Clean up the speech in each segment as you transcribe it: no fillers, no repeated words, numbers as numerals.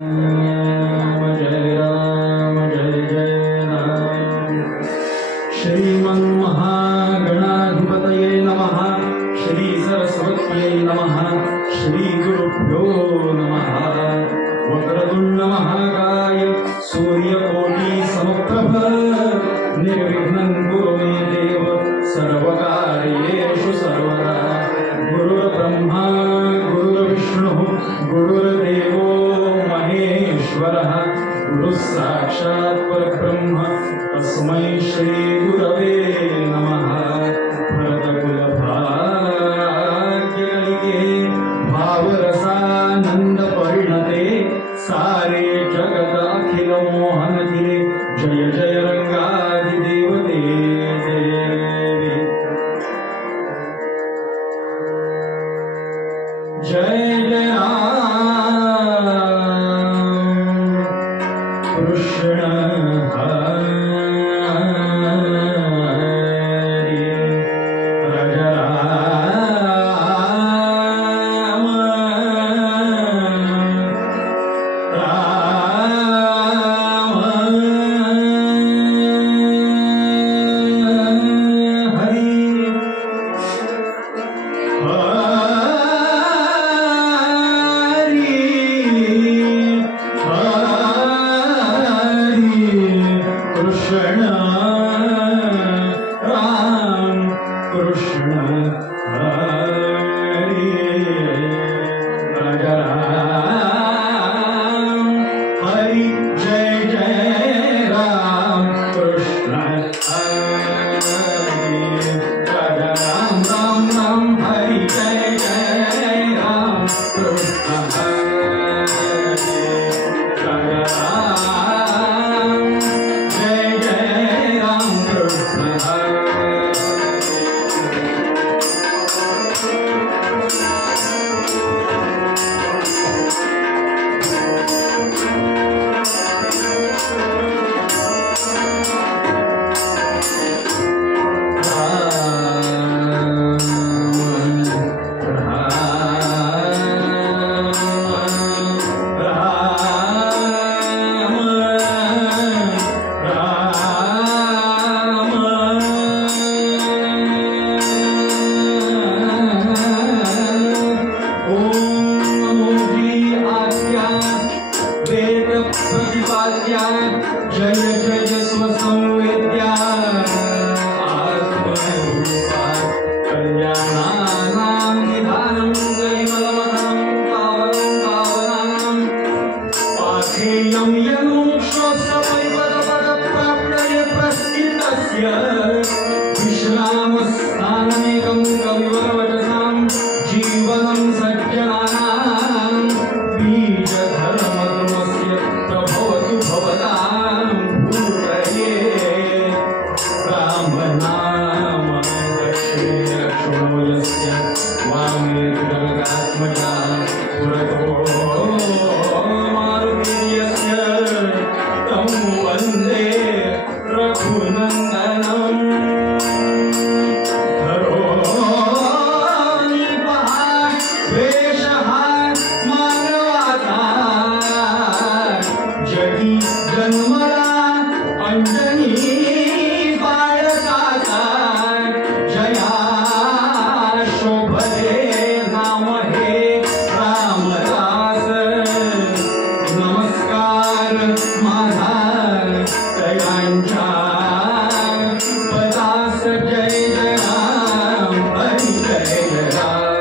जय राम जय जय राम। श्रीमन्महागणाधिपतये नमः। श्री सरस्वत्यै नमः। श्री गुरुभ्यो नमः। वक्रतुण्ड महाकाय सूर्यकोटि समप्रभ निर्विघ्नं कुरु मे देव सर्वकार्येषु सर्वदा। गुरुर्ब्रह्मा गुरुर्विष्णुः गुरुर्देवो महेश्वरः गुरुः साक्षात् परब्रह्म तस्मै श्री गुरवे नमः। भरतकुलभाग्यकलिके भावरसानंद परिणते सारे जगत अखिल मोहनखिले जय जय रंगाधिदेवते देवी। जय जय कृष्ण हरि राजा राम राम हरि कृष्ण राम कृष्ण हरि राजा राम हरि जय जय राम कृष्ण हरि राजा राम राम राम हरि जय जय राम कृष्ण हरि राजा राम जय जय राम कृष्ण हरि। जय जय स्वसंवेद्या आत्मरूपा कल्याणानां निधानं जयमलमहं पावनं पावनानां पाथेयं यन्मुक्षोत्सवैवदपदप्राप्तये प्रस्थितस्य विश्रामस्थानमेकं कविवरवचसां जीवनं सज्जनानां बीजधर्मधर्मस्य प्रभवतु भवतां भूतये रामनाम दक्षिणेक्षणो यस्य वामे जगदात्मजा पुरतो मारुतिर्यस्य तं वन्दे रघुनन्दनम्। जन्मला अंजनी बाळकाचा जया शोभले नाम हे रामदास। नमस्कार माझा तयांच्या पदास जय जय राम हरी जय जय राम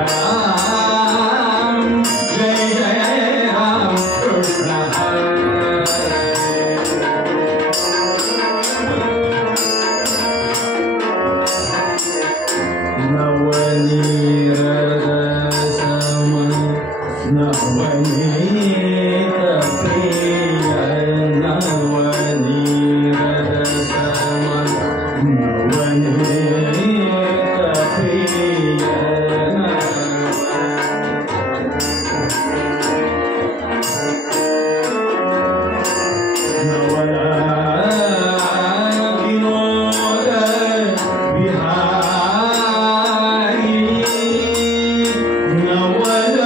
राम जय जय राम कृष्ण नवनीरदसम नवनीत प्रिय नवनीरदसम नवनीत प्रिय विनोद विहारी नवल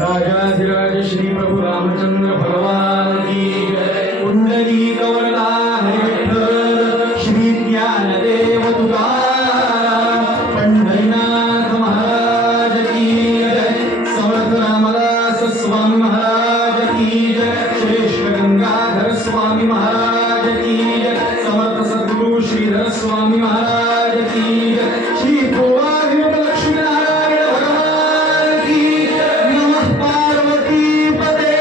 राजाधिराज श्री प्रभु रामचंद्र भगवान की जय। कुंडली कवरला विठ्ठल श्री ज्ञानदेव तुकाराम पंढरीनाथ महाराज की जय। समर्थ रामदास स्वामी महाराज की जय। श्रेष्ठ गंगाधर स्वामी महाराज की जय। समर्थ सद्गुरु श्रीधर स्वामी महाराज की जय। श्री भुवाधिप लक्ष्मीनारायण भगवान की जय। नमः पार्वती पते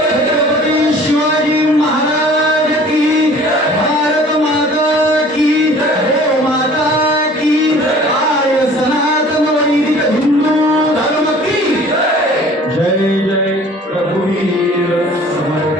छत्रपति शिवाजी महाराज की जय। भारत माता की जय। गौ माता की जय। आर्य सनातन वैदिक हिंदू धर्म की जय। जय जय रघुवीर समर्थ।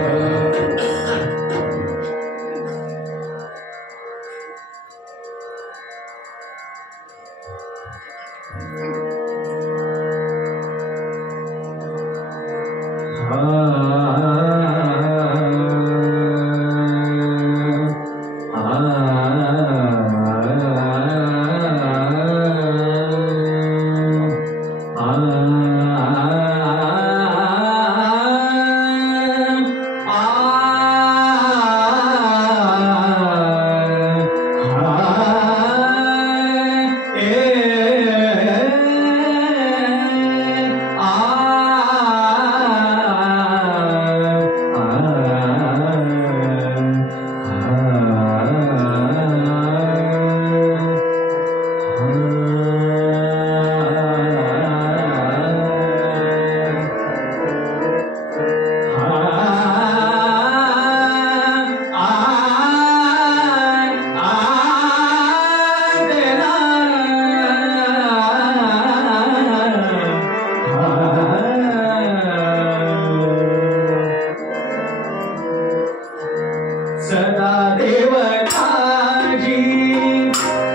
सदा देव काजी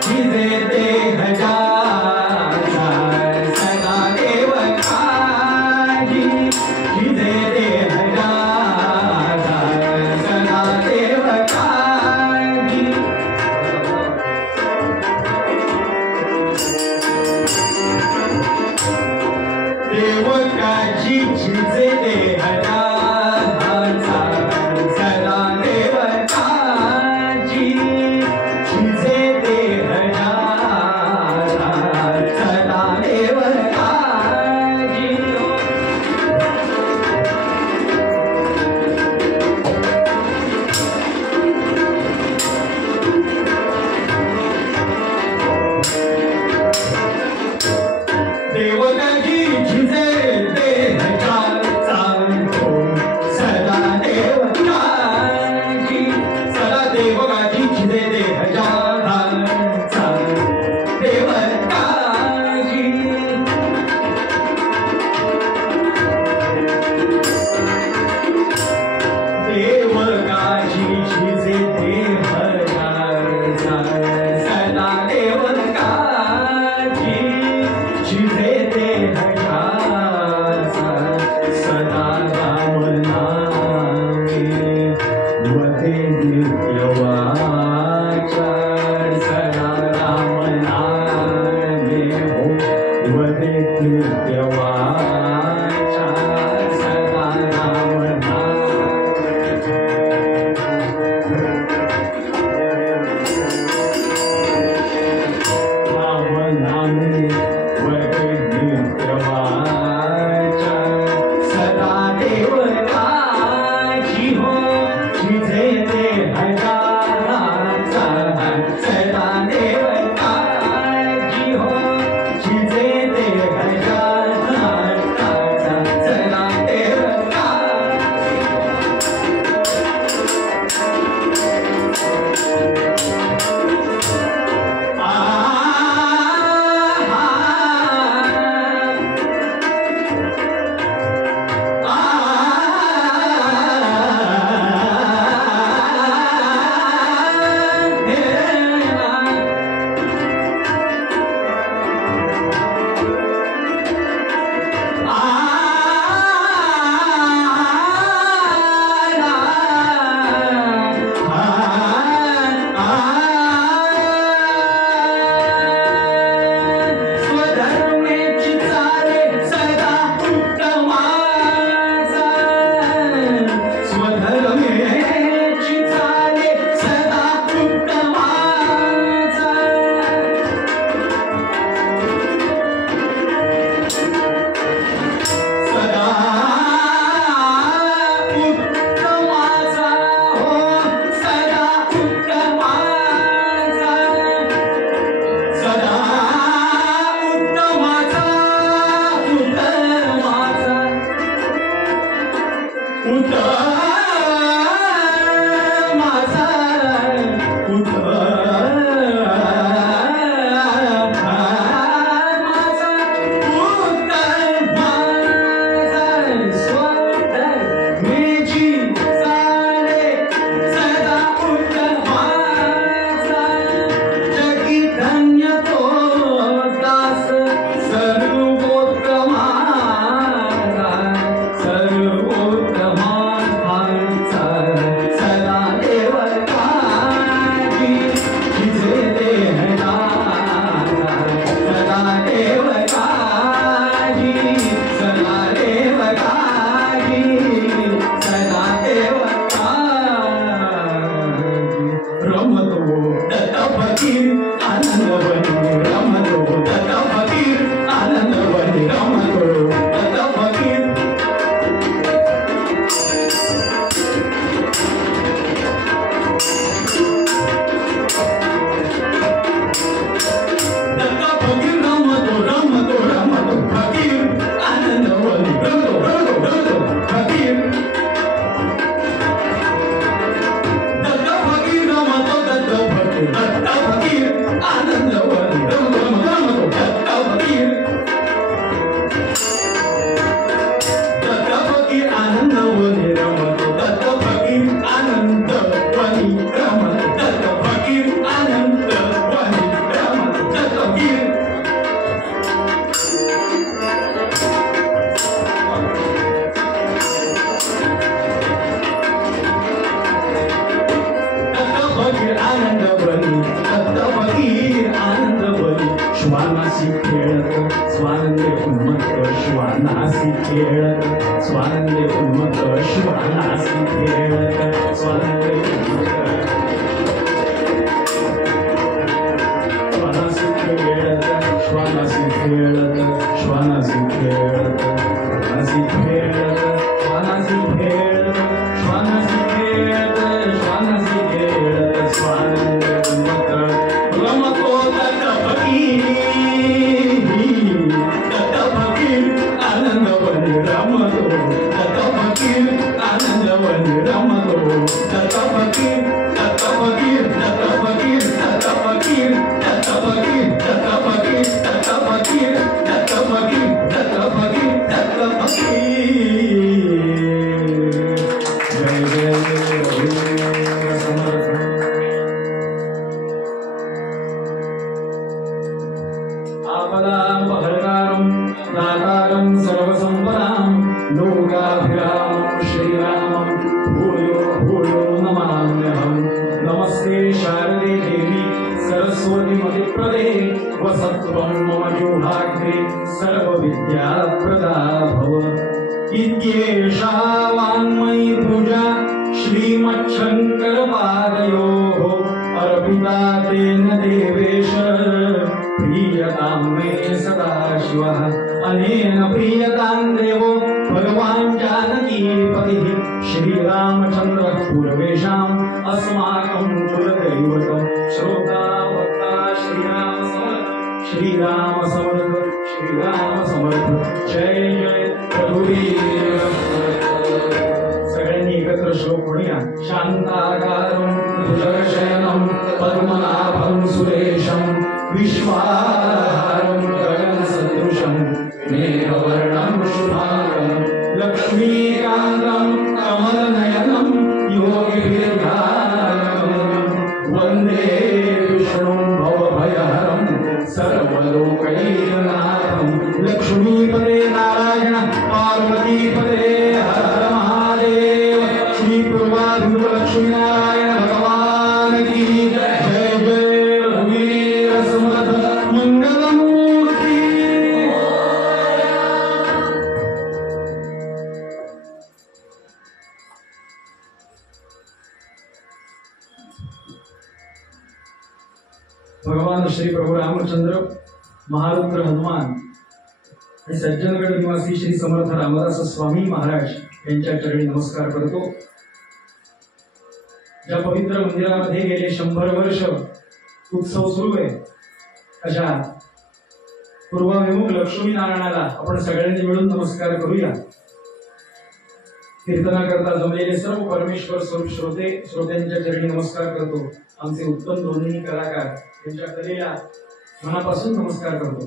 जिजे देह जाचा। सदा देव काजी जिजे देह जाचा। सदा देव काजी देव काजी जिजे देह जाचा। सदा देव काजी जिजे देह जाचा। सदा देव काजी देवकाजी जिजे देह जाचा। सदा देवकाजी सदा देवकाजी जिजे देह जाचा। देवकाजी देवकाजी जिजे देह जाचा। सदा देवकाजी जिजे देह जाचा। सदा राम नामे वदे नित्य वाचा। सदा राम नामे हो वदे नित्य वाचा। सदा राम नामे वदे नित्य वाचा। सदा देवकाजी हो जिजे देह जाचा। फकीर आनंद बनी दत्त फकीर आनंद बनी श्वानासी खेळत स्वानंदे उन्मत्त श्वानासी खेळत स्वानंदे उन्मत्त श्वानासी खेळत स्वानंदे श्वानासी खेळत श्वानासी खेळत श्वानासी खेळत श्वानासी खेळत श्वानासी खेळत श्वानासी खेळत श्वानासी खेळत स्वानंदे उन्मत्त रमतो दत्त फकीर आनंद बनी रमतो दत्त फकीर आनंद बनी रमतो दत्त फकीर दत्त फकीर दत्त फकीर दत्त फकीर दत्त फकीर दत्त फकीर दत्त फकीर दत्त फकीर दत्त फकीर दत्त फकीर जय जय रघुवीर समर्थ आपदापहर्तारं दातारं सर्वसंपदां लोकाभिरामं श्रीरामं भूयो भूयो नमाम्यहम् नमस्ते शारदे देवी सरस्वती मतिप्रदे वसत्वं मम जुहाग्रे सर्वविद्याप्रदा भव इत्येषा वाङ्मयी पूजा श्रीमच्छङ्करपादयोः अर्पिता तेन देवेश प्रीयतां मे सदा शिवः अनेन प्रीयतां देवो भगवान् जानकीपतिः श्रीरामचन्द्रः पूर्वेषाम् अस्माकं कुलदैवतं श्रोता वक्ता श्रीराम समर्थ श्रीराम समर्थ श्रीराम समर्थ जय जय रघुवीर सगळ्यांनी एकत्र श्लोक म्हणूया शांताकारं भुजगशयनं पद्मनाभं सुरेशं विश्वाधारं गगनसदृशं मेघवर्णं शुभांगं लक्ष्मीकान्तं कमलनयनं योगिभिर्ध्यानगम्यं वन्दे विष्णुं भवभयहरं सर्वलोकैकनाथं लक्ष्मीपदे नारायण पार्वतीपदे हर हर महादेव श्री पूर्वाभिमुख लक्ष्मीनारायण भगवान की जय जय रघुवीर समर्थ मंगलमूर्ति भगवान श्री प्रभू रामचंद्र महारुद्र हनुमान आणि सज्जनगड निवासी श्री समर्थ रामदास स्वामी महाराज यांच्या चरणी नमस्कार करतो। ज्या पवित्र मंदिरामध्ये गेले 100 वर्ष उत्सव सुरू आहे अशा पूर्वाभिमुख लक्ष्मीनारायणाला आपण सगळ्यांनी मिळून नमस्कार करूया। कीर्तनाकरता जमलेले सर्व परमेश्वर स्वरूप श्रोत्यांच्या चरणी नमस्कार करतो। आमचे उत्तम दोन्ही कलाकार यांच्या कलेला मनापासून नमस्कार करतो।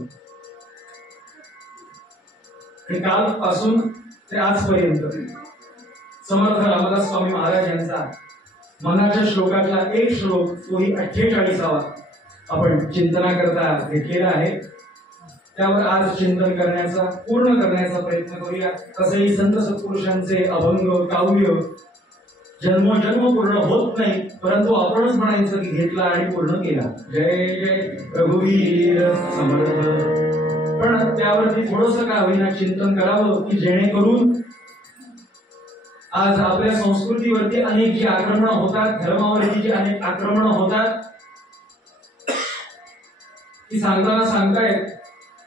आणि कालपासून ते आजपर्यंत समर्थ रामदास स्वामी महाराज यांचा मनाच्या श्लोकातला एक श्लोक तोही 48वा आपण चिंतनाकरता घेतलेला आहे। त्यावर आज चिंतन करण्याचा पूर्ण करण्याचा प्रयत्न करूया। तसेही संत सत्पुरुषांचे अभंग काव्य जन्मोजन्म पूर्ण होत नाही, परंतु आपणच म्हणायचं की घेतला आणि पूर्ण केला। जय जय रघुवीर समर्थ। पण त्यावरती थोडंसं का होईना चिंतन करावं की जेणेकरून आज आपल्या संस्कृतीवरती अनेक जी आक्रमण होतात, धर्मावरती जी अनेक आक्रमण होतात ती सांगतायत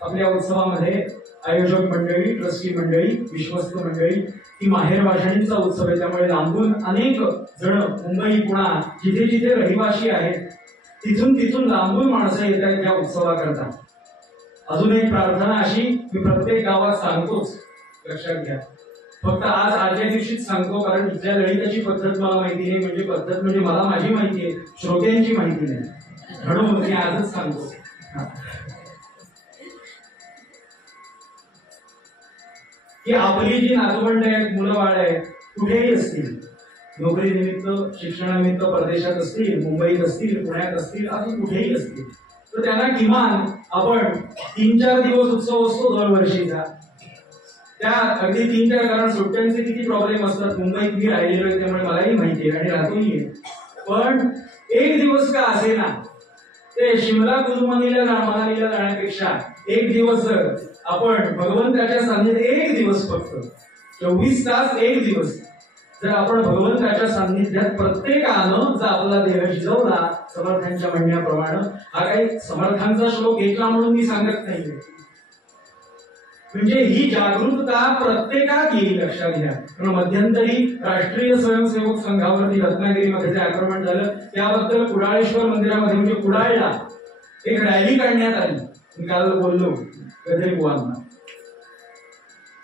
आपल्या उत्सवामध्ये आयोजक मंडळी, ट्रस्टी मंडळी, विश्वस्त मंडळी ही माहेर वाजणीचा उत्सव आहे। त्यामुळे लांबून अनेक जण मुंबई पुणा जिथे जिथे रहिवासी आहेत तिथून लांबून माणसं येतात या उत्सवाकरता। अजून एक प्रार्थना अशी मी प्रत्येक गावात सांगतोच, लक्षात घ्या। फक्त आज आजच्या दिवशीच सांगतो कारण इथल्या ललिताची पद्धत मला माहिती नाही, म्हणजे पद्धत म्हणजे मला माझी माहिती आहे, श्रोत्यांची माहिती नाही, म्हणून मी आजच सांगतो की आपली जी नातवंड आहेत, मुलं बाळ आहेत, कुठेही असतील, नोकरी निमित्त, शिक्षणानिमित्त परदेशात असतील, मुंबईत असतील, पुण्यात असतील, अजून कुठेही असतील, तर त्यांना किमान आपण 3-4 दिवस उत्सव असतो दरवर्षीचा, त्या अगदी 3-4 कारण सुट्ट्यांचे किती प्रॉब्लेम असतात। मुंबईत मी राहिलेलो आहे त्यामुळे मलाही माहिती आहे आणि राहतोही आहे, पण एक दिवस का असेना ते शिमला कुलू मनालीला जाण्यापेक्षा एक दिवस जर आपण भगवंताच्या सान्निध्यात एक दिवस फक्त 24 तास एक दिवस जर आपण भगवंताच्या सान्निध्यात प्रत्येकानं जर आपला देह शिजवला समर्थांच्या म्हणण्याप्रमाणे, हा काही समर्थांचा श्लोक घेतला म्हणून मी सांगत नाहीये, म्हणजे ही जागरूकता प्रत्येकात येईल. लक्षात घ्या. कारण मध्यंतरी राष्ट्रीय स्वयंसेवक संघावरती रत्नागिरीमध्ये जे आक्रमण झालं त्याबद्दल कुडाळेश्वर मंदिरामध्ये म्हणजे कुडाळला एक रॅली काढण्यात आली. मी काल बोललो गदे बुवांना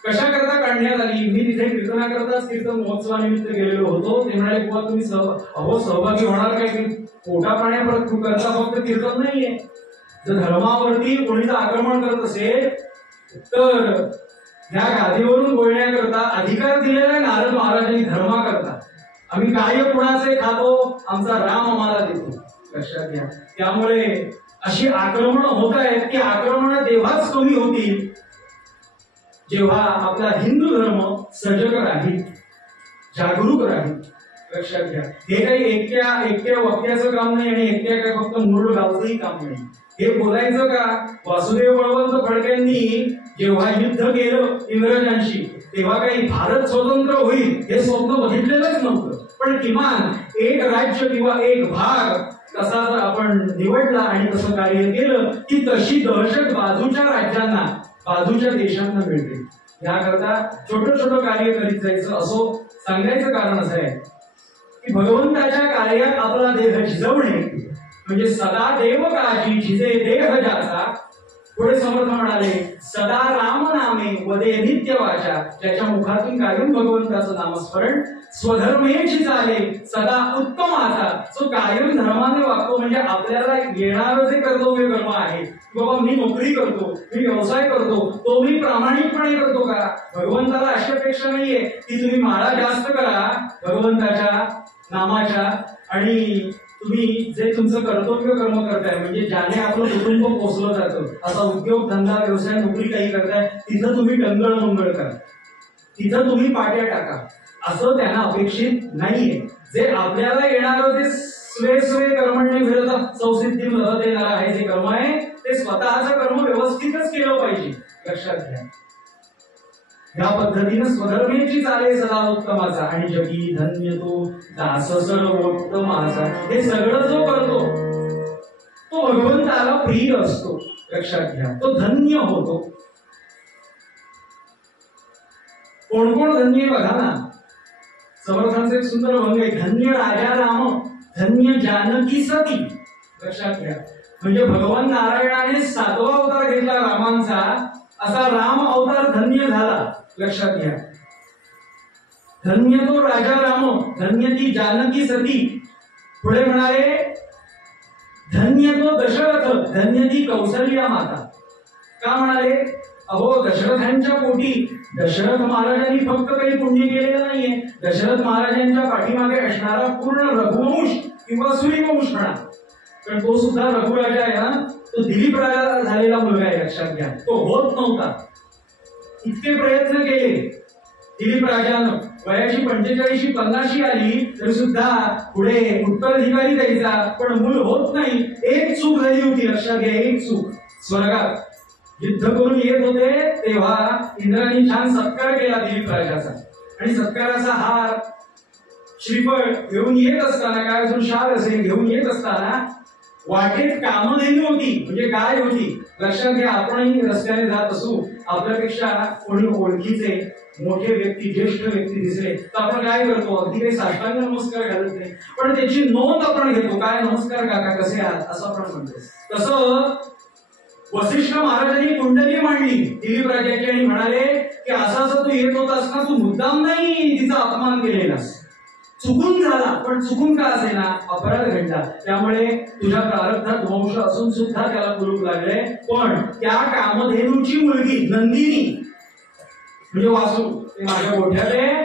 कशा करता काढण्यात आली. मी तिथे कीर्तनाकरताच कीर्तन महोत्सवानिमित्त गेलेलो होतो. ते म्हणाले बुवा तुम्ही सहभागी होणार काय की पोटा पाण्याकरता फक्त कीर्तन नाहीये, जर धर्मावरती कोणी आक्रमण करत असेल तर ह्या गादीवरून बोलण्याकरता अधिकार दिलेला नारद महाराजांनी धर्माकरता. आम्ही काय कुणाचे खातो, आमचा राम आम्हाला देतो. लक्षात घ्या. त्यामुळे अशी आक्रमण होत आहेत की आक्रमण तेव्हाच कमी होतील जेव्हा आपला हिंदू धर्म सजग राहील, जागरूक राहील. लक्षात घ्या. हे काही एकट्या वक्त्याचं काम नाही आणि एकट्या काय फक्त मूळ गावचंही काम नाही. हे बोलायचं का वासुदेव बळवंत फडक्यांनी जेव्हा युद्ध केलं इंग्रजांशी तेव्हा काही भारत स्वतंत्र होईल हे स्वप्न बघितलेलंच नव्हतं. पण किमान एक राज्य किंवा एक भाग कसा जर आपण निवडला आणि तसं कार्य केलं की तशी दहशत बाजूच्या राज्यांना बाजूच्या देशांना मिळते. याकरता छोटं छोटं कार्य करीत जायचं. असो सांगायचं कारण असं आहे की भगवंताच्या कार्यात आपला देह झिजवणे म्हणजे सदा देव काजी झिजे देह ज्याचा. पुढे समर्थ म्हणाले सदा राम नामे वदे नित्य वाचा. ज्याच्या मुखातून कायम भगवंताचं नामस्मरण स्वधर्मेची चाले सदा उत्तमाचा. जो कायम धर्माने वागतो म्हणजे आपल्याला येणारं जे कर्तव्य कर्म आहे, बाबा मी नोकरी करतो, मी व्यवसाय करतो, तो मी प्रामाणिकपणे करतो का. भगवंताला अशी अपेक्षा नाहीये की तुम्ही माळा जास्त करा भगवंताच्या नामाच्या आणि तुम्ही जे तुमचं कर्तव्य कर्म करताय म्हणजे ज्याने आपलं कुटुंब पोचलं जातं असा उद्योग धंदा व्यवसाय नोकरी काही करताय तिथं तुम्ही टंगळ मंगळ करा, तिथं तुम्ही पाट्या टाका, असं त्यांना अपेक्षित नाहीये. जे आपल्याला येणारं जे स्वे कर्मण्य विरोधात संसिद्धी लहत येणार आहे जे कर्म आहे ते स्वतःचं कर्म व्यवस्थितच केलं पाहिजे. लक्षात घ्या. या पद्धतीने स्वधर्मेची चाले सदा उत्तमाचा आणि जगी धन्य तो दास सर्वोत्तमाचा. हे सगळं जो करतो तो भगवंताला प्रिय असतो. लक्षात घ्या. तो धन्य होतो. कोण कोण धन्य बघा ना. समर्थांचे एक सुंदर भंग आहे. धन्य राजा राम धन्य जानकी सती. लक्षात घ्या. म्हणजे भगवान नारायणाने 7वा अवतार घेतला रामांचा, असा राम अवतार धन्य झाला. लक्षात घ्या. धन्य तो राजा राम धन्य ती जानकी सती. पुढे म्हणाले धन्य तो दशरथ धन्य ती कौसल्या माता. का म्हणाले. अहो दशरथांच्या पोटी दशरथ महाराजांनी फक्त काही पुण्य केलेलं नाहीये. दशरथ महाराजांच्या पाठीमागे असणारा पूर्ण रघुवंश किंवा सूर्यवंश म्हणा, पण तो सुद्धा रघुराजा आहे ना. तो दिलीप राजा झालेला मुलगा आहे. लक्षात घ्या. तो होत नव्हता. इतके प्रयत्न केले दिलीप राजानं. वयाची 45-50 आली तरी सुद्धा पुढे उत्तराधिकारी द्यायचा पण मूल होत नाही. एक चूक झाली होती. लक्षात घ्या. एक चूक. स्वर्गात युद्ध करून येत होते तेव्हा इंद्राने छान सत्कार केला दिलीप राजाचा आणि सत्काराचा हार श्रीफळ घेऊन येत असताना काय अजून शाल असेल घेऊन येत असताना वाटेत कामधेनू होती म्हणजे गाय होती. लक्षात घ्या. आपणही रस्त्याने जात असू आपल्यापेक्षा कोणी ओळखीचे मोठे व्यक्ती ज्येष्ठ व्यक्ती दिसले तर आपण काय करतो. अगदी काही साष्टांग नमस्कार घालत नाही पण त्याची नोंद आपण घेतो. काय नमस्कार काका कसे आहात असं आपण म्हणतो. तसं वसिष्ठ महाराजांनी कुंडली मांडली दिलीप राजाची आणि म्हणाले की असं तू येत होता असता तू मुद्दाम नाही तिचा अपमान केलेलास. चुकून झाला पण चुकून का असेना अपराध घडला. त्यामुळे तुझ्या प्रारब्धात वंश असून सुद्धा त्याला कुरूप लागले. पण त्या कामधेनूची मुलगी नंदिनी म्हणजे वासू ते माझ्या गोठ्यात आहे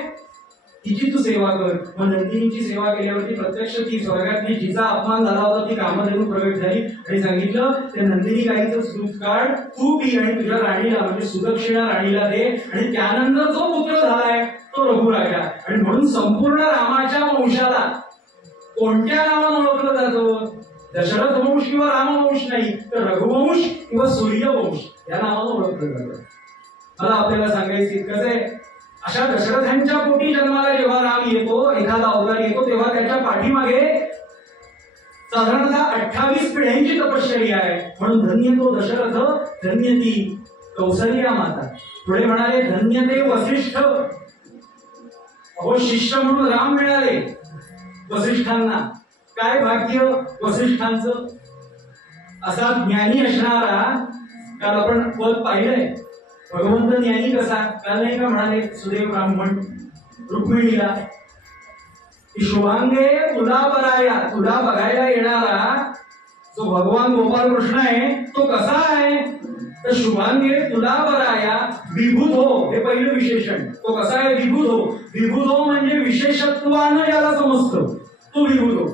तिची तू सेवा कर. मग नंदिनीची सेवा केल्यावरती प्रत्यक्ष ती स्वर्गातली जिचा अपमान झाला होता ती कामधेनू प्रगट झाली आणि सांगितलं ते नंदिनी गाईचं दूध काढ तू पी आणि तुझ्या राणीला म्हणजे सुदक्षिणा राणीला दे. आणि त्यानंतर जो पुत्र झालाय तो रघुराजा आणि म्हणून संपूर्ण रामाच्या वंशाला कोणत्या नावानं ओळखलं जातं? दशरथ वंश किंवा रामवंश नाही, तर रघुवंश किंवा सूर्यवंश या नावानं ओळखलं जातं. मला आपल्याला सांगायचं इतकंच आहे, अशा दशरथांच्या पोटी जन्माला जेव्हा राम येतो, एखादा अवतार येतो, तेव्हा त्याच्या पाठीमागे साधारणतः 28 पिढ्यांची तपश्चर्या आहे. म्हणून धन्य तो दशरथ, धन्य ती कौसल्या माता. पुढे म्हणाले धन्य ते वसिष्ठ. अहो शिष्य म्हणून राम मिळाले वसिष्ठांना. काय भाग्य वसिष्ठांचं. असा ज्ञानी असणारा, काल आपण पद पाहिलंय, भगवंत ज्ञानी कसा. काल नाही का म्हणाले सुदेव ब्राह्मण रुक्मिणीला की शुभांगे तुला बराया, तुला बघायला येणारा जो भगवान गोपाल कृष्ण आहे तो कसा आहे. तर शुभांगे तुला बराया विभूत हो, हे पहिलं विशेषण. तो कसा आहे? विभूत हो. विभूत हो म्हणजे विशेषत्वानं ज्याला समजतं तो विभूत हो.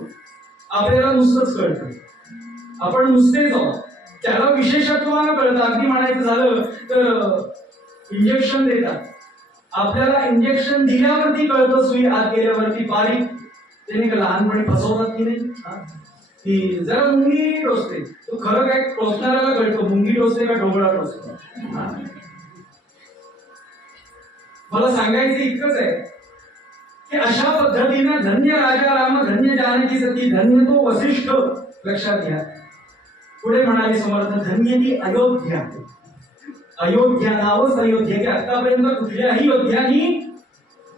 आपल्याला नुसतंच कळतं, आपण नुसतेच आहोत, त्याला विशेषत्वानं कळतं. अगदी म्हणायचं झालं तर इंजेक्शन देतात, आपल्याला इंजेक्शन दिल्यावरती कळतं, सुई आत गेल्यावरती बारीक. त्याने का लहानपणी फसवतात की नाही, की जरा मुंगी टोचते, तो खरं काय टोचणाऱ्याला कळतं मुंगी टोचते का ढोबळा टोचतो. मला सांगायचं इतकंच आहे की अशा पद्धतीनं धन्य राजा राम, धन्य जानकी सती, धन्य तो वसिष्ठ. लक्षात घ्या. पुढे म्हणाले समर्थ धन्य ती अयोध्या. अयोध्या नावच अयोध्या, की आतापर्यंत कुठल्याही योद्ध्यानी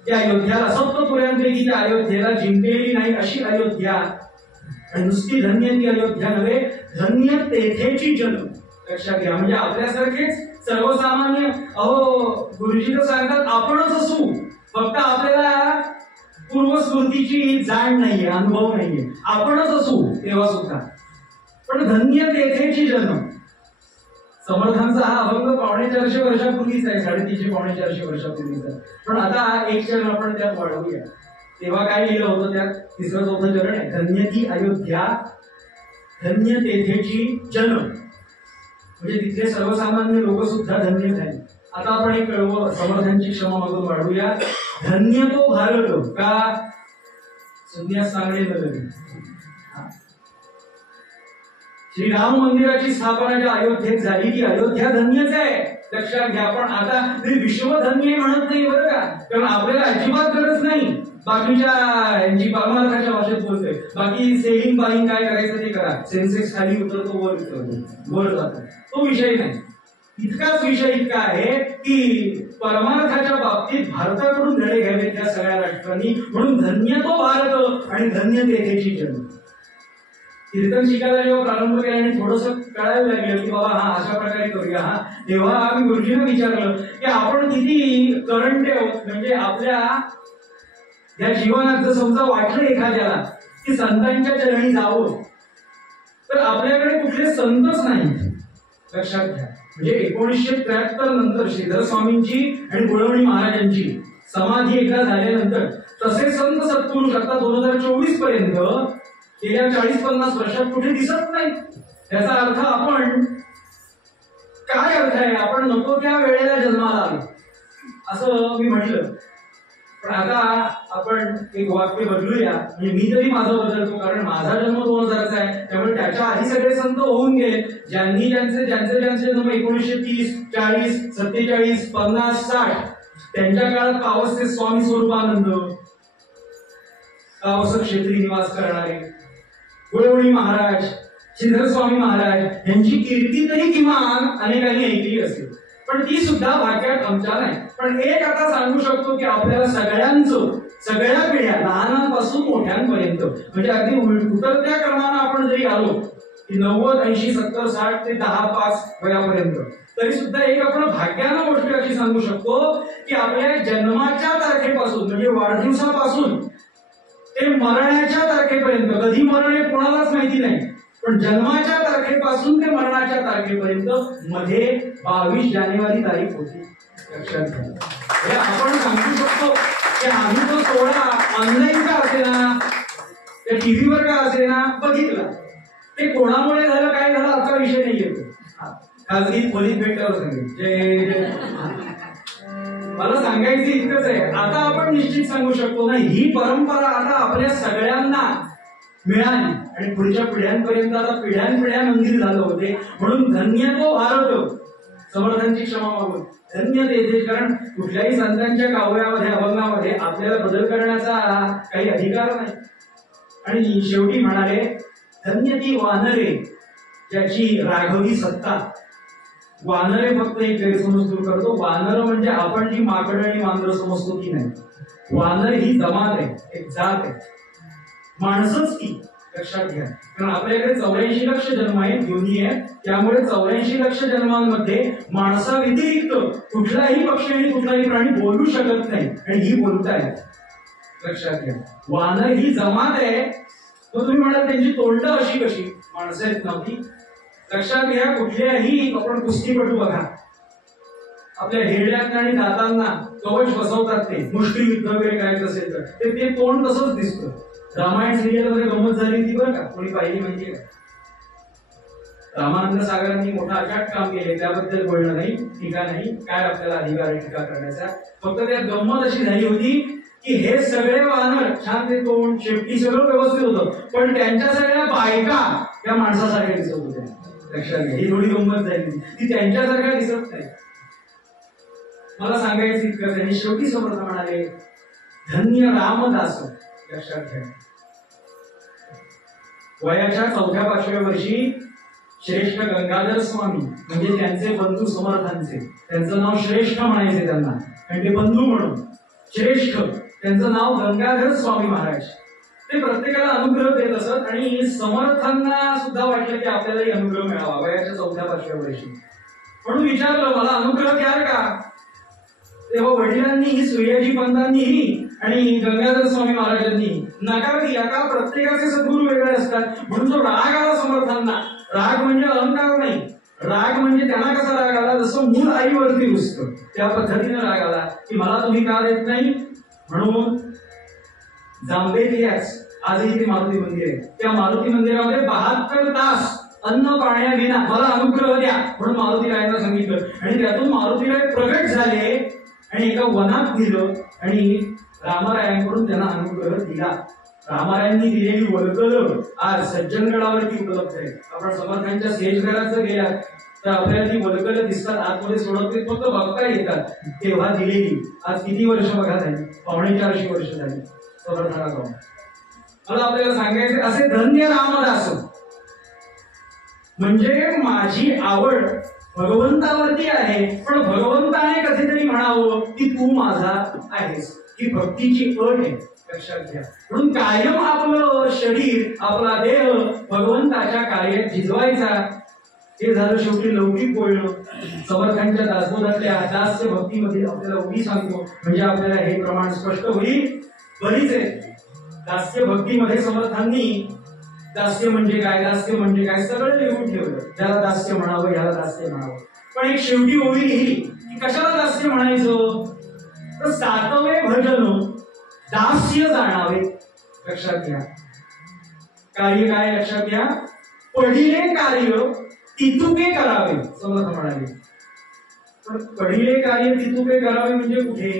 त्या अयोध्याला, सप्तपुऱ्यांपैकी त्या अयोध्येला जिंकलेली नाही अशी अयोध्या. आणि नुसती धन्य ती अयोध्या नव्हे, धन्य तेथेची जन्म. लक्षात घ्या. म्हणजे आपल्यासारखेच सर्वसामान्य, अहो गुरुजी तर सांगतात आपणच असू, फक्त आपल्याला पूर्वस्मृतीची जाण नाहीये, अनुभव नाहीये, आपणच असू तेव्हा सुद्धा. पण धन्य तेथेची जन्म. समर्थांचा हा अभंग 450 वर्षापूर्वीचा आहे, 350 450 वर्षापूर्वीचा. पण आता एक चरण आपण त्यात वाढवूया. तेव्हा काय लिहिलं होतं त्यात? 3रं 4थं चरण आहे. धन्य ती अयोध्या, धन्य तेथेची जन्म. म्हणजे तिथले सर्वसामान्य लोक सुद्धा धन्य झाले. आता आपण एक समर्थांची क्षमा मागून वाढवूया. धन्य तो भारत का संन्यास सांगणे नव्हे. श्रीराम मंदिराची स्थापना ज्या अयोध्येत झाली ती अयोध्या धन्यच आहे. लक्षात घ्या. पण आता विश्वधन्य म्हणत नाही बरं का, कारण आपल्याला अजिबात गरज नाही बाकीच्या यांची, परमार्थाच्या भाषेत बोलतोय. बाकी सेलिंग बाईंग काय करायचं ते करा, सेन्सेक्स खाली उतरतो वर उतरतो वर जातो, तो विषय नाही. इतकाच विषय इतका आहे की परमार्थाच्या बाबतीत भारताकडून धडे घ्यावेत त्या सगळ्या राष्ट्रांनी. म्हणून धन्य तो भारत आणि धन्य तेथेची जन्म. कीर्तन शिकायला जेव्हा प्रारंभ केला आणि थोडंसं कळायला लागलं की बाबा हा अशा प्रकारे करूया, हा तेव्हा आम्ही गुरुजींना विचारलं की आपण किती करंट आहोत. म्हणजे आपल्या या जीवनात जर समजा वाटलं एखाद्याला की संतांच्या चरणी जावं, तर आपल्याकडे कुठले संतच नाही. लक्षात घ्या. म्हणजे 1973 नंतर श्रीधर स्वामींची आणि गुळवणी महाराजांची समाधी एकदा झाल्यानंतर तसे संत सत्पुरुष आता 2024 पर्यंत गेल्या 40-50 वर्षात कुठे दिसत नाही. त्याचा अर्थ आपण काय अर्थ आहे, आपण नको त्या वेळेला जन्माला आलो असं मी म्हटलं. पण आता आपण एक वाक्य बदलूया. म्हणजे मी तरी माझं बदलतो, कारण माझा जन्म 2000चा आहे. त्यामुळे त्याच्या आधी सगळे संत होऊन गेले. ज्यांनी ज्यांचे जन्म 1930, 40, 47, 50, 60 त्यांच्या काळात पावसचे स्वामी स्वरूपानंद, पावस क्षेत्री निवास करणारे गुळवणी महाराज, श्रीधर स्वामी महाराज यांची कीर्ती तरी किमान अनेकांनी ऐकली असेल, पण ती सुद्धा भाग्यात आमच्या नाही. पण एक आता सांगू शकतो की आपल्याला सगळ्यांचं, सगळ्या पिढ्या लहानांपासून मोठ्यांपर्यंत, म्हणजे अगदी उतरत्या क्रमानं आपण जरी आलो की 90, 80, 70, 60 ते 10, 5 वयापर्यंत, तरी सुद्धा एक आपण भाग्यानं गोष्ट अशी सांगू शकतो की आपल्या जन्माच्या तारखेपासून, म्हणजे वाढदिवसापासून ते मरण्याच्या तारखेपर्यंत, कधी मरण हे कोणालाच माहिती नाही, पण जन्माच्या तारखेपासून ते मरणाच्या तारखेपर्यंत मध्ये 22 जानेवारी तारीख होती. लक्षात घ्या. हे आपण सांगू शकतो की आम्ही तो सोहळा ऑनलाईन का असेना, त्या टीव्हीवर का असेना बघितला. ते कोणामुळे झालं, काय झालं आजचा विषय नाही येतो. खाजगी खोलीत भेटल्यावर सांगेल. मला सांगायचं इतकंच आहे. आता आपण निश्चित सांगू शकतो ना, ही परंपरा आता आपल्या सगळ्यांना मिळाली आणि पुढच्या पिढ्यांपर्यंत आता पिढ्यानपिढ्या मंदिर झालं होते. म्हणून धन्य तो भारत, समर्थांची क्षमा मागून धन्य ते देश. कारण कुठल्याही संतांच्या काव्यामध्ये अभंगामध्ये आपल्याला बदल करण्याचा काही अधिकार नाही. आणि शेवटी म्हणाले धन्य ती वानरे ज्याची राघवी सत्ता. वानरे फक्त एक गैरसमज दूर करतो. वानर म्हणजे आपण जी माकड आणि वानर समजतो ती नाही. वानर ही जमात आहे, एक जात आहे, माणसंच ती, लक्षात घ्या. कारण आपल्याकडे 84 लक्ष जन्म आहेत, दोन्ही आहेत. त्यामुळे 84 लक्ष जन्मांमध्ये माणसा व्यतिरिक्त कुठलाही पक्षी आणि कुठलाही प्राणी बोलू शकत नाही आणि ही बोलतायत, लक्षात घ्या. वानर ही जमात आहे. मग तुम्ही म्हणाल त्यांची तोंड अशी कशी, माणसं आहेत नव्हती. लक्षात घ्या, कुठल्याही आपण कुस्तीपटू बघा, आपल्या हेरड्यात आणि दातांना कवच बसवतात. ते मुष्टी युद्ध वगैरे करायचं असेल तर ते तोंड तसंच दिसतं. रामायण सिरियल मध्ये गंमत झाली ती बरं का, कोणी पाहिली म्हणजे का? रामानंद सागरांनी मोठं अचाट काम केले, त्याबद्दल बोलणं नाही, टीका नाही, काय आपल्याला अधिकार आहे टीका करण्याचा. फक्त त्यात गंमत अशी झाली होती की हे सगळे वानर छान, ते तोंड शेपटी सगळं व्यवस्थित होतं, पण त्यांच्या सगळ्या बायका त्या माणसासारख्या दिसत होत्या. लक्षात घ्या, ही थोडी गंमत झाली, ती त्यांच्यासारख्या दिसत नाही. मला सांगायचं इतकंच आहे. शेवटी समर्थ म्हणाले धन्य रामदास. लक्षात घ्या, वयाच्या 4व्या-5व्या वर्षी श्रेष्ठ गंगाधर स्वामी म्हणजे त्यांचे बंधू समर्थांचे, त्यांचं नाव श्रेष्ठ म्हणायचे त्यांना, आणि ते बंधू म्हणून श्रेष्ठ, त्यांचं नाव गंगाधर स्वामी महाराज. ते प्रत्येकाला अनुग्रह देत असत आणि समर्थांना सुद्धा वाटलं की आपल्यालाही अनुग्रह मिळावा वयाच्या 4व्या-5व्या वर्षी. म्हणून विचारलं मला अनुग्रह द्याल का? तेव्हा वडिलांनीही, सूर्याजी पंतांनीही आणि गंगाधर स्वामी महाराजांनी नकार दिला. का? प्रत्येकाचे सद्गुरू वेगळे असतात. म्हणून जो राग आला समर्थांना, राग म्हणजे अहंकार नाही, राग म्हणजे त्यांना कसा राग आला, जसं मूल आईवरती रुसतं त्या पद्धतीने राग आला की मला तुम्ही का देत नाही. म्हणून जांभेरियाच आजही ते मारुती मंदिर आहे, त्या मारुती मंदिरामध्ये 72 तास अन्न पाण्याविना मला अनुग्रह द्या म्हणून मारुतीरायांना सांगितलं. आणि त्यातून मारुतीराय प्रगट झाले आणि एका वनात दिलं आणि रामरायांकडून त्यांना अनुग्रह दिला. रामरायांनी दिलेली वल्गल आज सज्जनगडावरती उपलब्ध आहे. आपण समर्थांच्या सेजघरात जर गेलात तर आपल्याला ती वल्गल दिसतात, आतमध्ये सोडत ते फक्त बघता येतात. तेव्हा दिलेली आज किती वर्ष बघा झाली, 450 वर्ष झाली समर्थाला जाऊन. मला आपल्याला सांगायचे असे धन्य रामदास म्हणजे माझी आवड भगवंतावरती आहे, पण भगवंताने कधीतरी म्हणावं की तू माझा आहेस, ही भक्तीची अट आहे. लक्षात घ्या. म्हणून कायम आपलं शरीर, आपला देह भगवंताच्या कार्यात झिजवायचा. हे झालं शेवटी लौकिक बोलणं. समर्थांच्या दासबोधातल्या दास्य भक्तीमध्ये आपल्याला उभी सांगतो म्हणजे आपल्याला हे प्रमाण स्पष्ट होईल. बरीच आहे दास्य भक्तीमध्ये. समर्थांनी दास्य म्हणजे काय, दास्य म्हणजे काय सगळं लिहून ठेवलं. त्याला दास्य म्हणावं, याला दास्य म्हणावं. पण एक शेवटी ओळी लिहिली की कशाला दास्य म्हणायचं, तर 7वे भजन दास्य जाणावे. लक्षात घ्या, कार्य काय लक्षात घ्या, पडिले कार्य तितुके करावे समर्थ म्हणाले. पण पडिले कार्य तितुके करावे म्हणजे कुठे,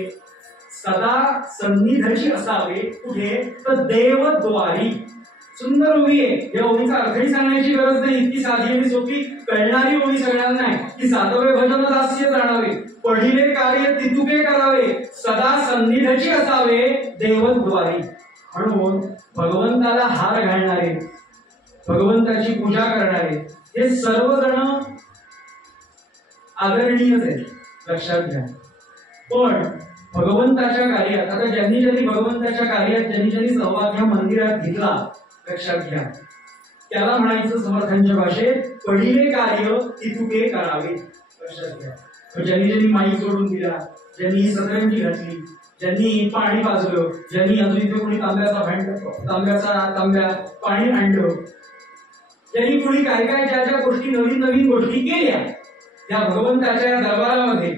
सदा सन्निधीशी असावे. कुठे, तर देवद्वारी. सुंदर ओवी आहे. या ओवीचा अर्थही सांगण्याची गरज नाही, इतकी साधी आणि सोपी कळणारी ओवी सगळ्यांना आहे की 7वे भजन दास्य जाणावे, पडिले कार्य तितुके करावे, सदा सन्निधीशी असावे देवद्वारी. म्हणून भगवंताला हार घालणारे, भगवंताची पूजा करणारे हे सर्वजण आदरणीयच आहेत. लक्षात घ्या. पण भगवंताच्या कार्यात आता ज्यांनी भगवंताच्या कार्यात ज्यांनी सहभाग ह्या मंदिरात घेतला, लक्षात घ्या, त्याला म्हणायचं समर्थांच्या भाषेत पडिले कार्य तितुके करावे. लक्षात घ्या. ज्यांनी माई जोडून दिला, ज्यांनी सतरंजी घातली, ज्यांनी पाणी पाजलं, ज्यांनी अजून इथे कोणी तांब्या पाणी आणलं, ज्यांनी कोणी काय काय ज्या ज्या गोष्टी नवीन नवीन गोष्टी केल्या त्या भगवंताच्या या दरबारामध्ये,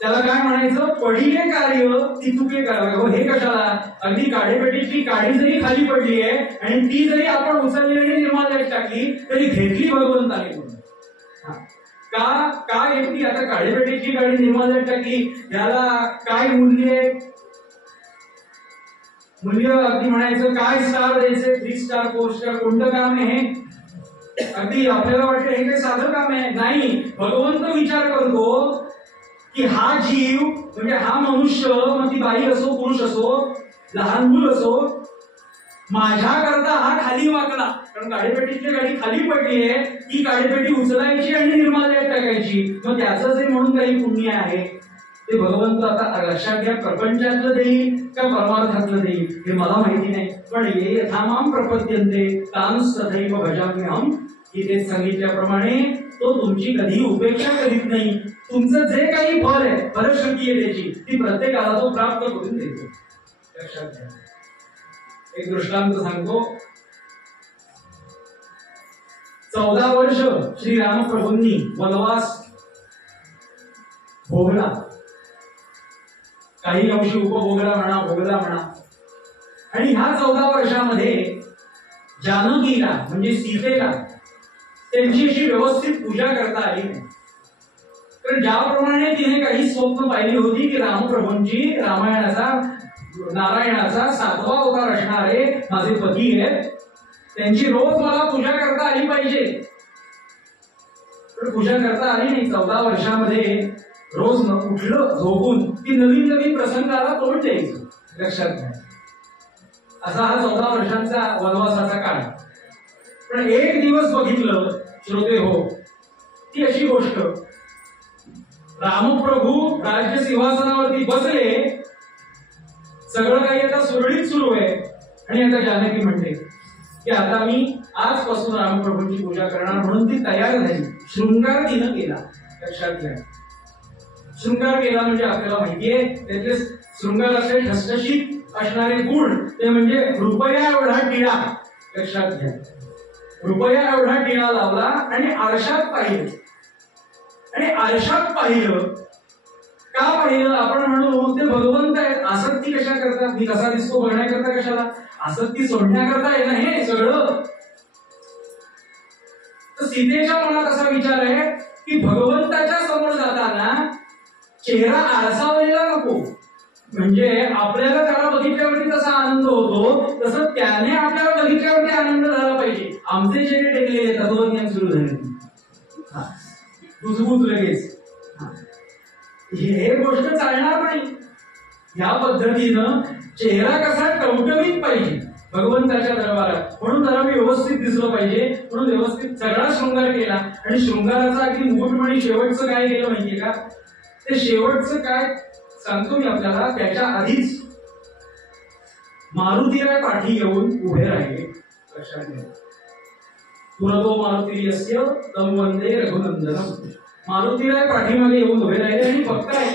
त्याला काय म्हणायचं, पडिले कार्य तितुके करावे. हो, हे कशाला, अगदी काढेपेटीची काडी जरी खाली पडली आहे आणि ती जरी आपण उचलली आणि निर्माल्यात टाकली तरी घेतली भगवंताने. का घेतली? आता काढेपेटीची गाडी निर्माल्यात टाकली, याला काय मूल्य आहे? मूल्य अगदी म्हणायचं काय स्टार द्यायचे, 3 स्टार 4 स्टार, कोणतं काम आहे हे? अगदी आपल्याला वाटतं हे काही साधं काम आहे. नाही, भगवंत विचार करतो की हा जीव म्हणजे हा मनुष्य, मग ती बाई असो पुरुष असो लहान मूल असो, माझ्या करता हा खाली वाकला. कारण काळीपेटीतली गाडी खाली पडली आहे, ती काळीपेटी उचलायची आणि निर्माल्यात टाकायची. मग त्याचं जे म्हणून काही पुण्य आहे ते भगवंत आता लक्षात घ्या, प्रपंचातलं देईल का परमार्थातलं देईल हे मला माहिती नाही, पण ये यथामाम प्रपद्यन्ते तांस तथैव भजाम्यहम्. इथे सांगितल्याप्रमाणे तो तुमची कधी उपेक्षा करीत नाही. तुमचं जे काही फल आहे, फलश्रुती आहे त्याची, ती प्रत्येकाला तो प्राप्त करून देतो. लक्षात घ्या. एक दृष्टांत सांगतो. 14 वर्ष श्री रामप्रभूंनी वनवास भोगला, काही अंशी उपभोगला म्हणा, भोगला म्हणा. आणि ह्या 14 वर्षामध्ये जानकीला म्हणजे सीतेला त्यांची अशी व्यवस्थित पूजा करता आली नाही. तर ज्याप्रमाणे तिने काही स्वप्न पाहिली होती की रामप्रभूंची नारायणाचा 7वा अवतार असणारे माझे पती आहेत, त्यांची रोज मला पूजा करता आली पाहिजे. पण पूजा करता आली नाही. 14 वर्षामध्ये रोज उठलं झोपून की नवीन नवीन प्रसंगाला तोंड द्यायचं. लक्षात घ्या, असा हा 14 वर्षांचा वनवासाचा काळ. पण एक दिवस बघितलं श्रोते हो, ती अशी गोष्ट, रामप्रभू राज्य सिंहासनावरती बसले, सगळं काही आता सुरळीत सुरू आहे. आणि आता जानकी म्हणते की आता मी आजपासून रामप्रभूंची पूजा करणार, म्हणून ती तयार झाली. शृंगार तिनं केला. लक्षात घ्या, शृंगार केला म्हणजे आपल्याला माहितीये त्यातले शृंगाराचे ठसठशीत असणारे गुण ते म्हणजे रुपया एवढा टिळा. लक्षात घ्या, रुपया एवढा टिळा लावला आणि आरशात पाहिलं. आणि आरशात पाहिलं का पाहिलं आपण म्हणू ते भगवंत आहेत. आसक्ती कशा करता, मी कसा दिसतो बघण्याकरता कशाला, आसक्ती सोडण्याकरता आहे ना हे सगळं. तर सीतेच्या मनात असा विचार आहे की भगवंताच्या समोर जाताना चेहरा आरसावलेला नको. म्हणजे आपल्याला त्याला बघितल्यावरती तसा आनंद होतो, तसं त्याने आपल्याला बघितल्यावरती आनंद झाला पाहिजे. आमचे चेहरे टेकलेले तत्वज्ञान सुरू झाले, बुजबूज लगेच. हे गोष्ट चालणार नाही. या पद्धतीनं चेहरा कसा टवटवीत पाहिजे भगवंताच्या दरबारात, म्हणून जरा मी व्यवस्थित दिसलं पाहिजे, म्हणून व्यवस्थित सगळा शृंगार केला. आणि शृंगाराचा अगदी मुकुटमणी शेवटचं काय केलं माहितीये का, ते शेवटचं काय सांगतो मी आपल्याला. त्याच्या आधीच मारुतीराय पाठी येऊन उभे राहिले. लक्षात घ्या, पुरतो मारुतीर्यस्य तं वंदे रघुनंदनम. मारुतीराय पाठीमागे येऊन उभे राहिले आणि बघताय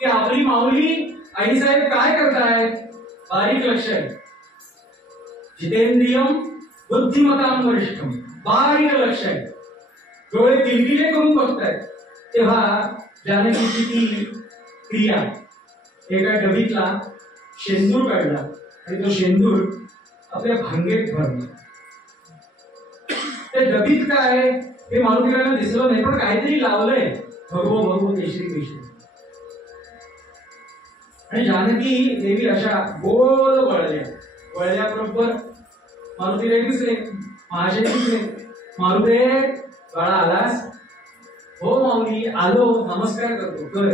की आपली माऊली आईसाहेब काय करतायत. बारीक लक्ष आहे, जितेंद्रियम बुद्धिमतां वरिष्ठम, बारीक लक्ष आहे, डोळे किलकिले करून बघतायत. तेव्हा जानकीची ती क्रिया, एका डबीतला शेंदूर काढला आणि तो शेंदूर आपल्या भांगेत भरला. त्या डबीत काय हे मारुतीरायला दिसलं नाही, पण काहीतरी लावलंय, भगवो भगवो केशरी केशरी. आणि जानकी देवी अशा गोल वळल्याबरोबर मारुतीराय दिसले, महाशय दिसले. मारुते बाळा आलास? हो माऊली आलो, नमस्कार करतो. कर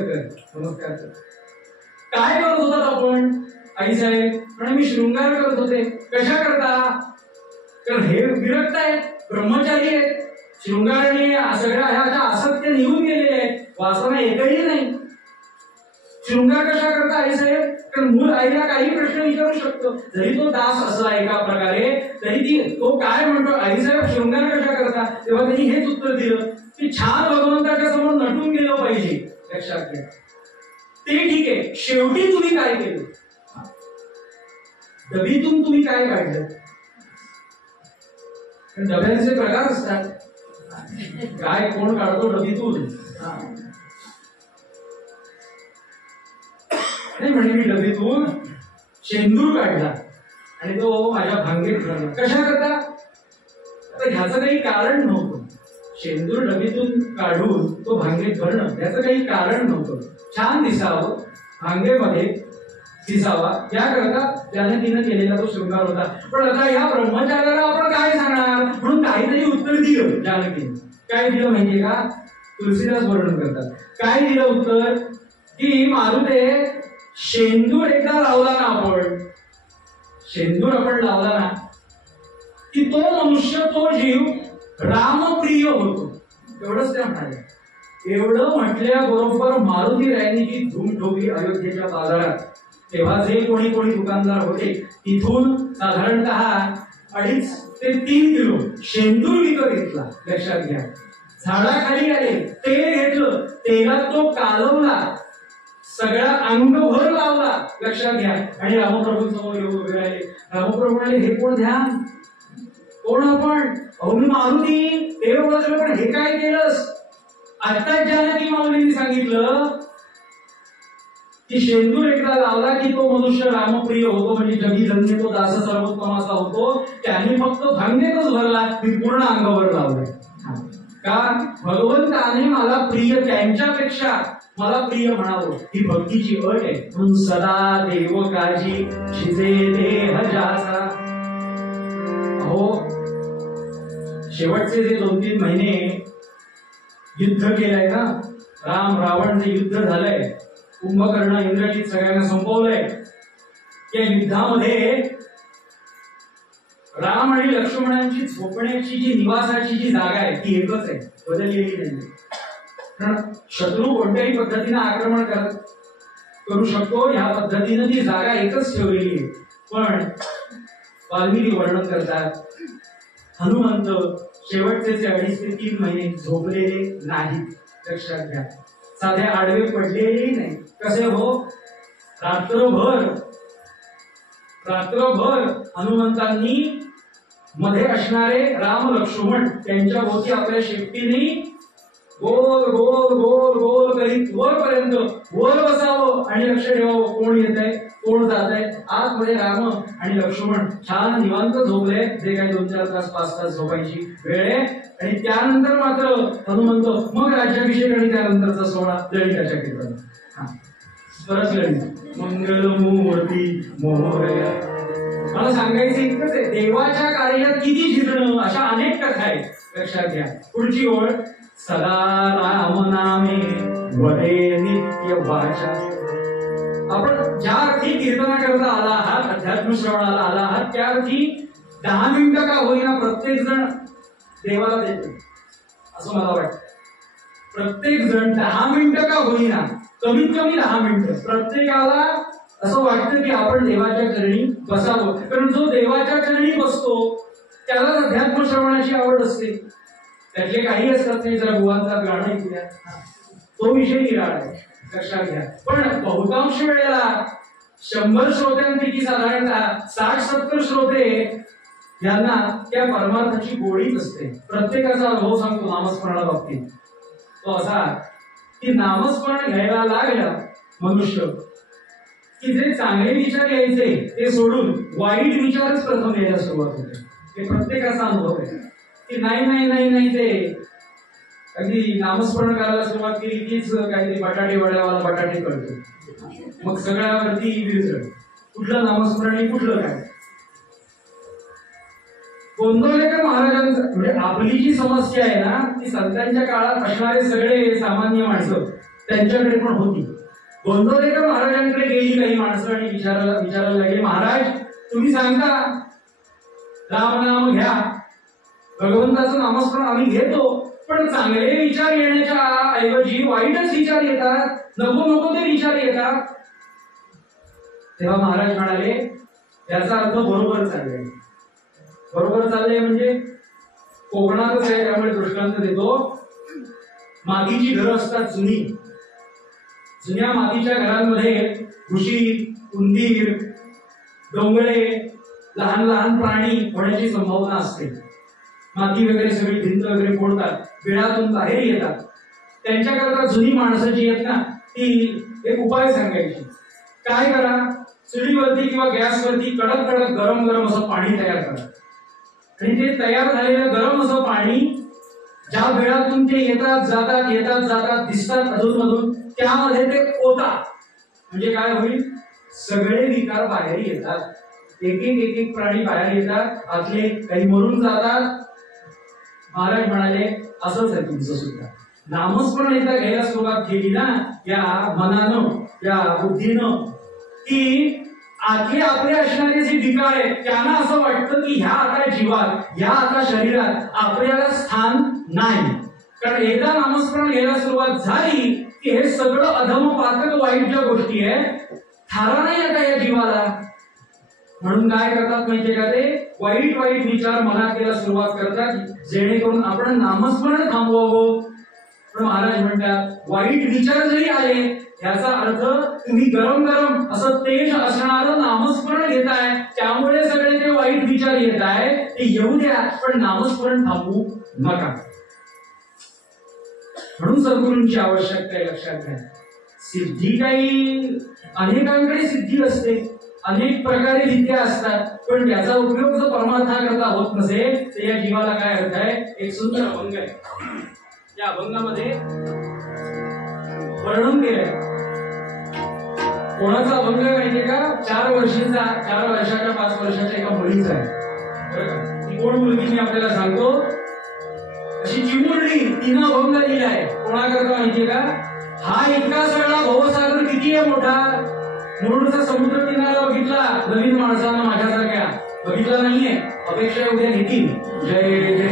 नमस्कार कर. काय करत होतात आपण आईसाहेब? म्हणे मी शृंगार करत होते. कशा करता? कारण हे विरक्त आहेत, ब्रह्मचारी आहेत, शृंगाराने सगळ्या ह्या असत्य निघून गेलेले आहेत, वासना एकही नाही. शृंगार कशा करता आईसाहेब? कारण मूळ आईला काही प्रश्न विचारू शकतो, जरी तो दास असला एका प्रकारे, तरी तो काय म्हणतो आईसाहेब शृंगार कशा करता? तेव्हा त्यांनी हेच उत्तर दिलं की छान भगवंताच्या समोर नटून गेलं पाहिजे. लक्षात घ्या, ते ठीक आहे. शेवटी तुम्ही काय केलं? डबीतून तुम्ही काय काढलं? डब्यांचे प्रकार असतात, काय कोण काढतो डबीतून? नाही म्हणजे मी डबीतून शेंदूर काढला आणि तो माझ्या भांगेत भरला. कशा करता? आता ह्याचं काही कारण नव्हतं. शेंदूर डबीतून काढून तो भांगेत भरणं त्याचं काही कारण नव्हतं. छान दिसावं, भांगेमध्ये दिसावा याकरता जानकीनं केलेला तो शृंगार होता. पण आता या ब्रह्मचार्याला आपण काय सांगणार म्हणून काहीतरी उत्तर दिलं जानकीने. काय दिलं माहितीये का? तुलसीदास वर्णन करतात. काय दिलं उत्तर की मारुते शेंदूर एकदा लावला ना आपण, शेंदूर आपण लावला ना की तो मनुष्य तो जीव रामप्रिय होतो. एवढंच त्या म्हणाले. एवढं म्हटल्याबरोबर मारुतीरायांनी जी धूम ठोकली अयोध्येच्या बाजारात. तेव्हा जे कोणी दुकानदार होते तिथून साधारणतः 2.5 ते 3 किलो शेंदूर विकत घेतला. लक्षात घ्या. झाडाखाली आले, तेल घेतलं, तेलात तो कालवला, सगळा अंगभर लावला. लक्षात घ्या. आणि रामप्रभूंसमोर येऊन उभे राहिले. रामप्रभू म्हणाले, हे कोण ध्यान, कोण आपण? अहो मी मारुती. ते बोलत, पण हे काय केलंस? आत्ताच जानकी माऊलींनी सांगितलं की शेंदूर एकदा लावला की तो मनुष्य रामप्रिय होतो, म्हणजे जगी धन्य तो दास सर्वोत्तमाचा होतो. त्याने फक्त भांगेतच भरला, मी पूर्ण अंगावर लावलाय. का? भगवंताने मला प्रिय, त्यांच्यापेक्षा मला प्रिय म्हणावं ही भक्तीची अट आहे. म्हणून सदा देव काजी शिजे देह जाचा. हो, शेवटचे जे 2-3 महिने युद्ध केलंय ना, राम रावण जे युद्ध झालंय, कुंभकर्ण इंद्रजित सगळ्यांना संपवलंय. या युद्धामध्ये राम आणि लक्ष्मणांची झोपण्याची जी निवासाची जी जागा आहे ती एकच आहे, बदललेली नाही. कारण शत्रू कोणत्याही पद्धतीने आक्रमण करू शकतो, ह्या पद्धतीने ती जागा एकच ठेवलेली आहे. पण वाल्मिकी वर्णन करतात, हनुमंत शेवटचे 2.5 ते 3 महिने झोपलेले नाहीत. लक्षात घ्या. साधे आडवे पडलेलेही नाही. कसे हो? रात्रभर हनुमंतांनी मध्ये असणारे राम लक्ष्मण त्यांच्या भोवती आपल्या शेपटीने गोल गोल गोल गोल करीत वरपर्यंत वर बसावं आणि लक्ष ठेवावं कोण येत आहे, कोण जात आहे. आतमध्ये राम आणि लक्ष्मण छान निवांत झोपले, जे काही 2-4 तास 5 तास झोपायची वेळ आहे. आणि त्यानंतर मात्र हनुमंत मग राज्याभिषेक आणि त्यानंतरचा सोहळा ललिताच्या कीर्तन. परत ललित मंगलमूर्ती मोरया. मला सांगायचं इतकंच आहे, देवाच्या कार्यात किती झिजणं, अशा अनेक कथा आहेत. लक्षात घ्या. पुढची ओळ, सदा राम नामे वदे नित्य वाचा. आपण ज्या अर्थी कीर्तना करता आला आहात, अध्यात्म श्रवणाला आला आहात, त्या अर्थी 10 मिनिटं का होईना प्रत्येक जण देवाला देतो असं मला वाटतं. प्रत्येक जण 10 मिनिटं का होईना, कमीत कमी 10 मिनिटं प्रत्येकाला असं वाटतं की आपण देवाच्या चरणी बसावं. कारण जो देवाच्या चरणी बसतो त्यालाच अध्यात्म श्रवणाची आवड असते. त्यातले काही असतात नाही, जरा बुवांचा गाणं ऐकूया, तो विषय निराळा आहे. लक्षात घ्या. पण बहुतांश वेळेला 100 श्रोत्यांपैकी साधारणतः 60-70 श्रोते यांना त्या परमार्थाची गोडीच असते. प्रत्येकाचा अनुभव सांगतो नामस्मरणा बाबतीत तो असा की नामस्मरण घ्यायला लागलं मनुष्य की जे चांगले विचार यायचे ते सोडून वाईट विचारच प्रथम यायला सुरुवात होते. हे प्रत्येकाचा अनुभव आहे की नाही ते अगदी नामस्मरण करायला सुरुवात केली कीच काहीतरी बटाटे वड्यावाला बटाटे करतो, मग सगळ्यावरती विरजळ. कुठलं नामस्मरण, कुठलं काय. गोंदवलेकर महाराजांचं म्हणजे आपली जी समस्या आहे ना ती संतांच्या काळात असणारे सगळे सामान्य माणसं त्यांच्याकडे पण होती. गोंदवलेकर महाराजांकडे गेली काही माणसं आणि विचारायला लागली, महाराज तुम्ही सांगता रामनाम घ्या, भगवंताचं नामस्मरण आम्ही घेतो, पण चांगले विचार येण्याच्या ऐवजी वाईटच विचार येतात, नको ते विचार येतात. तेव्हा महाराज म्हणाले याचा अर्थ बरोबर चाललंय. बरोबर चाललंय म्हणजे कोकणातच आहे त्यामुळे दृष्टांत देतो. मातीची घरं असतात जुनी, जुन्या मातीच्या घरांमध्ये घुशी, उंदीर, डोंगळे, लहान लहान प्राणी होण्याची संभावना असते. माती वगैरे सगळी भिंत वगैरे फोडतात, बिळातून बाहेर येतात. त्यांच्याकरता जुनी माणसं जी आहेत ना ती एक उपाय सांगायची. काय करा, चुलीवरती किंवा गॅसवरती कडक कडक गरम गरम असं पाणी तयार करा आणि ते तयार झालेलं गरम असं पाणी ज्या बिळातून ते येतात जातात दिसतात अधूनमधून, त्यामध्ये ते ओता. म्हणजे काय होईल, सगळे विकार बाहेर येतात. एक एक प्राणी बाहेर येतात, आतले काही मरून जातात. महाराज म्हणाले असंच आहे तुमचं सुद्धा. नामस्मरण एकदा घ्यायला सुरुवात केली ना या मनानं, या बुद्धीनं, की आतले आपले असणारे जे विकार आहेत त्यांना असं वाटतं की ह्या आता जीवात, ह्या आता शरीरात आपल्याला स्थान नाही. कारण एकदा नामस्मरण घ्यायला सुरुवात झाली की हे सगळं अधम पातक वाईट ज्या गोष्टी आहेत थारा नाही आता या जीवाला. म्हणून काय करतात माहितीये का, ते वाईट वाईट विचार मनात यायला सुरुवात करतात जेणेकरून आपण नामस्मरण थांबवावं. पण महाराज म्हणतात वाईट विचार जरी आले याचा अर्थ तुम्ही गरम गरम असं तेज असणारं नामस्मरण घेताय, त्यामुळे सगळे ते वाईट विचार येत आहे. ते येऊ द्या, पण नामस्मरण थांबवू नका. म्हणून सद्गुरूंची आवश्यकता आहे, लक्षात घ्या. सिद्धी काही अनेकांकडे सिद्धी असते, अनेक प्रकारे विद्या असतात, पण त्याचा उपयोग जर परमार्थाकरता होत नसेल तर या जीवाला काय अर्थ आहे. एक सुंदर अभंग आहे, या अभंगामध्ये वर्णन केलंय. कोणाचा अभंग आहे माहितीये का, 4 वर्षाच्या 5 वर्षाच्या एका मुलीचा आहे. बरं का, ती कोण मुलगी मी आपल्याला सांगतो. अशी चिमुरडी तिनं अभंग लिहिलाय. कोणाकरता माहितीये का, हा इतका सगळा भवसागर किती आहे मोठा. मुरुडचा समुद्र किनारा बघितला नवीन माणसानं माझ्यासारख्या, बघितला नाहीये, अपेक्षा उद्या घेतील. जय जय.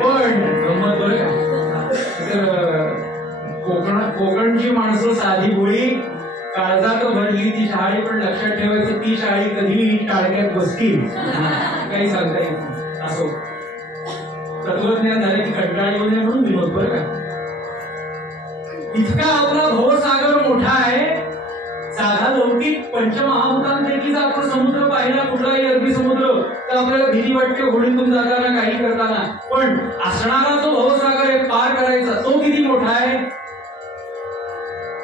पण गंमत बरं का, कोकणची माणसं साधी बोळी, काळजात भरली ती शाळी, पण लक्षात ठेवायचं ती शाळी कधी टाळक्यात बसतील काही सांगता येत नाही. असो, तत्वज्ञान झाले की कंटाळी होऊ नये म्हणून विनोद. बरं का, इतका आपला भवसागर मोठा आहे. साधा लौकिक पंचमहाभूतांपैकी जर आपण समुद्र पाहिला, कुठलाही अरबी समुद्र, तर आपल्याला भीती वाटते होडीतून जाताना, काही करताना. पण असणारा जो भवसागर आहे पार करायचा, तो किती मोठा आहे.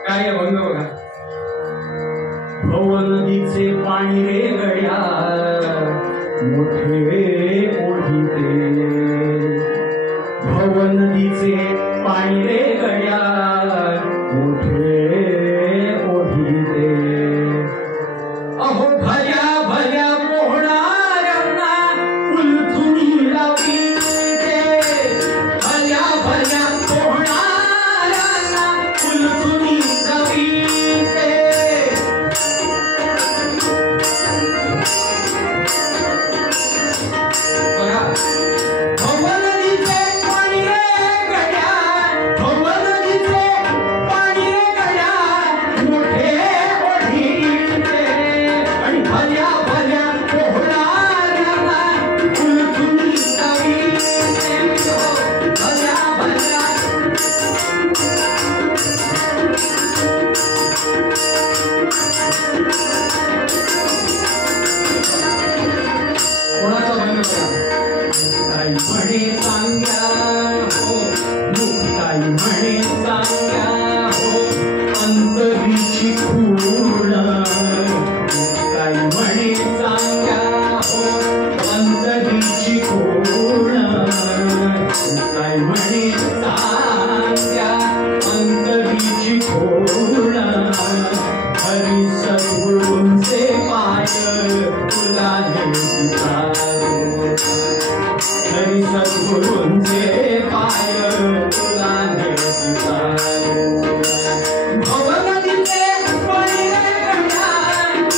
काय अभंग बघा. भव नदीचे पाणी रे गड्या मोठे ओढीते, भव नदीचे पाणी रे गड्या मोठे ओढीते. अहो भल्या भल्या पोहणाऱ्यांना उलथुनी लावीते, भल्या भल्या पोहणाऱ्यांना उलथुनी लावीते. बघा, भव नदीचे पाणी रे गड्या, भव नदीचे पाणी रे गड्या मोठे ओढीते, आणि भल्या भल्या पोहणाऱ्यांना उलथुनी लावीते. भल्या भल्या कोणाचा भंग बघा. मुक्ताई म्हणे सांग्या हो, मुक्ताई म्हणे सांग्या हो, अंतरीची खूण. मुक्ताई म्हणे सांग्या हो, अंतरीची खूण. मुक्ताई म्हणे सांग्या अंतरीची खूण. हरी सद्गुरूंचे पाय तुला नेतारू, हरी सद्गुरूंचे पाय तुला नेतारू. भव नदीचे पाणी रे गड्या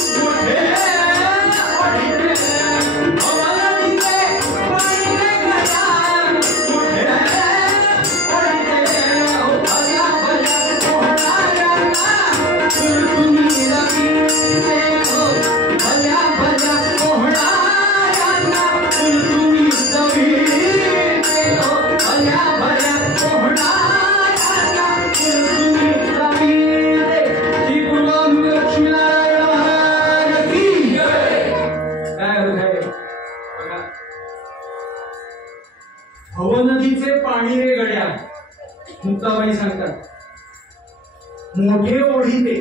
मोठे ओढीते, भव नदीचे पाणी रे गड्या मोठे ओढीते. भल्या भल्या पोहणाऱ्यांना उलथुनी लावीते, भल्या भल्या पोहणाऱ्यांना उलथुनी लावीते, भल्या भल्या पोहणाऱ्यांना उलथुनी लावीते. श्री गुरुवामृत लक्ष्मीनारायण महाराज की जय. काय अर्थ आहे बघा. भव नदीचे पाणी रे गड्या, मुक्ताबाई सांगतात, मोठे ओढीते.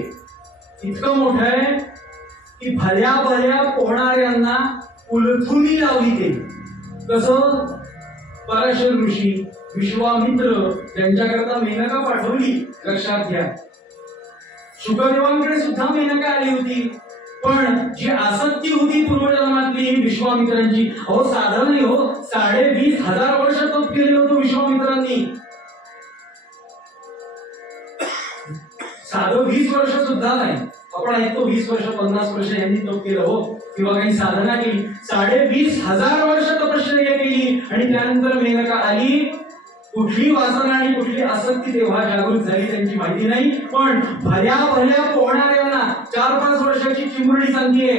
इतकं मोठं आहे की भल्या भल्या पोहणाऱ्यांना उलथुनी लाविते. कसं, पराशर ऋषी विश्वामित्र यांच्याकरता मेनका पाठवली. लक्षात घ्या, शुकदेवांकडे सुद्धा मेनका आली होती, पण जी आसक्ती होती पूर्वजन्मातली विश्वामित्रांची, अहो साधं नाही हो, 20,500 वर्ष तप केले होतो विश्वामित्रांनी. साधं 20 वर्ष सुद्धा नाही. आपण ऐकतो 20 वर्ष 50 वर्ष यांनी तप केलं हो, किंवा काही साधना केली. 20,500 वर्ष तपश्चर्या केली आणि त्यानंतर मेनका आली. कुठली वासना आणि कुठली आसक्ती तेव्हा जागृत झाली त्यांची माहिती नाही, पण भल्या भल्या पोहणाऱ्यांना 4-5 वर्षाची चिमुरडी सांगतेय,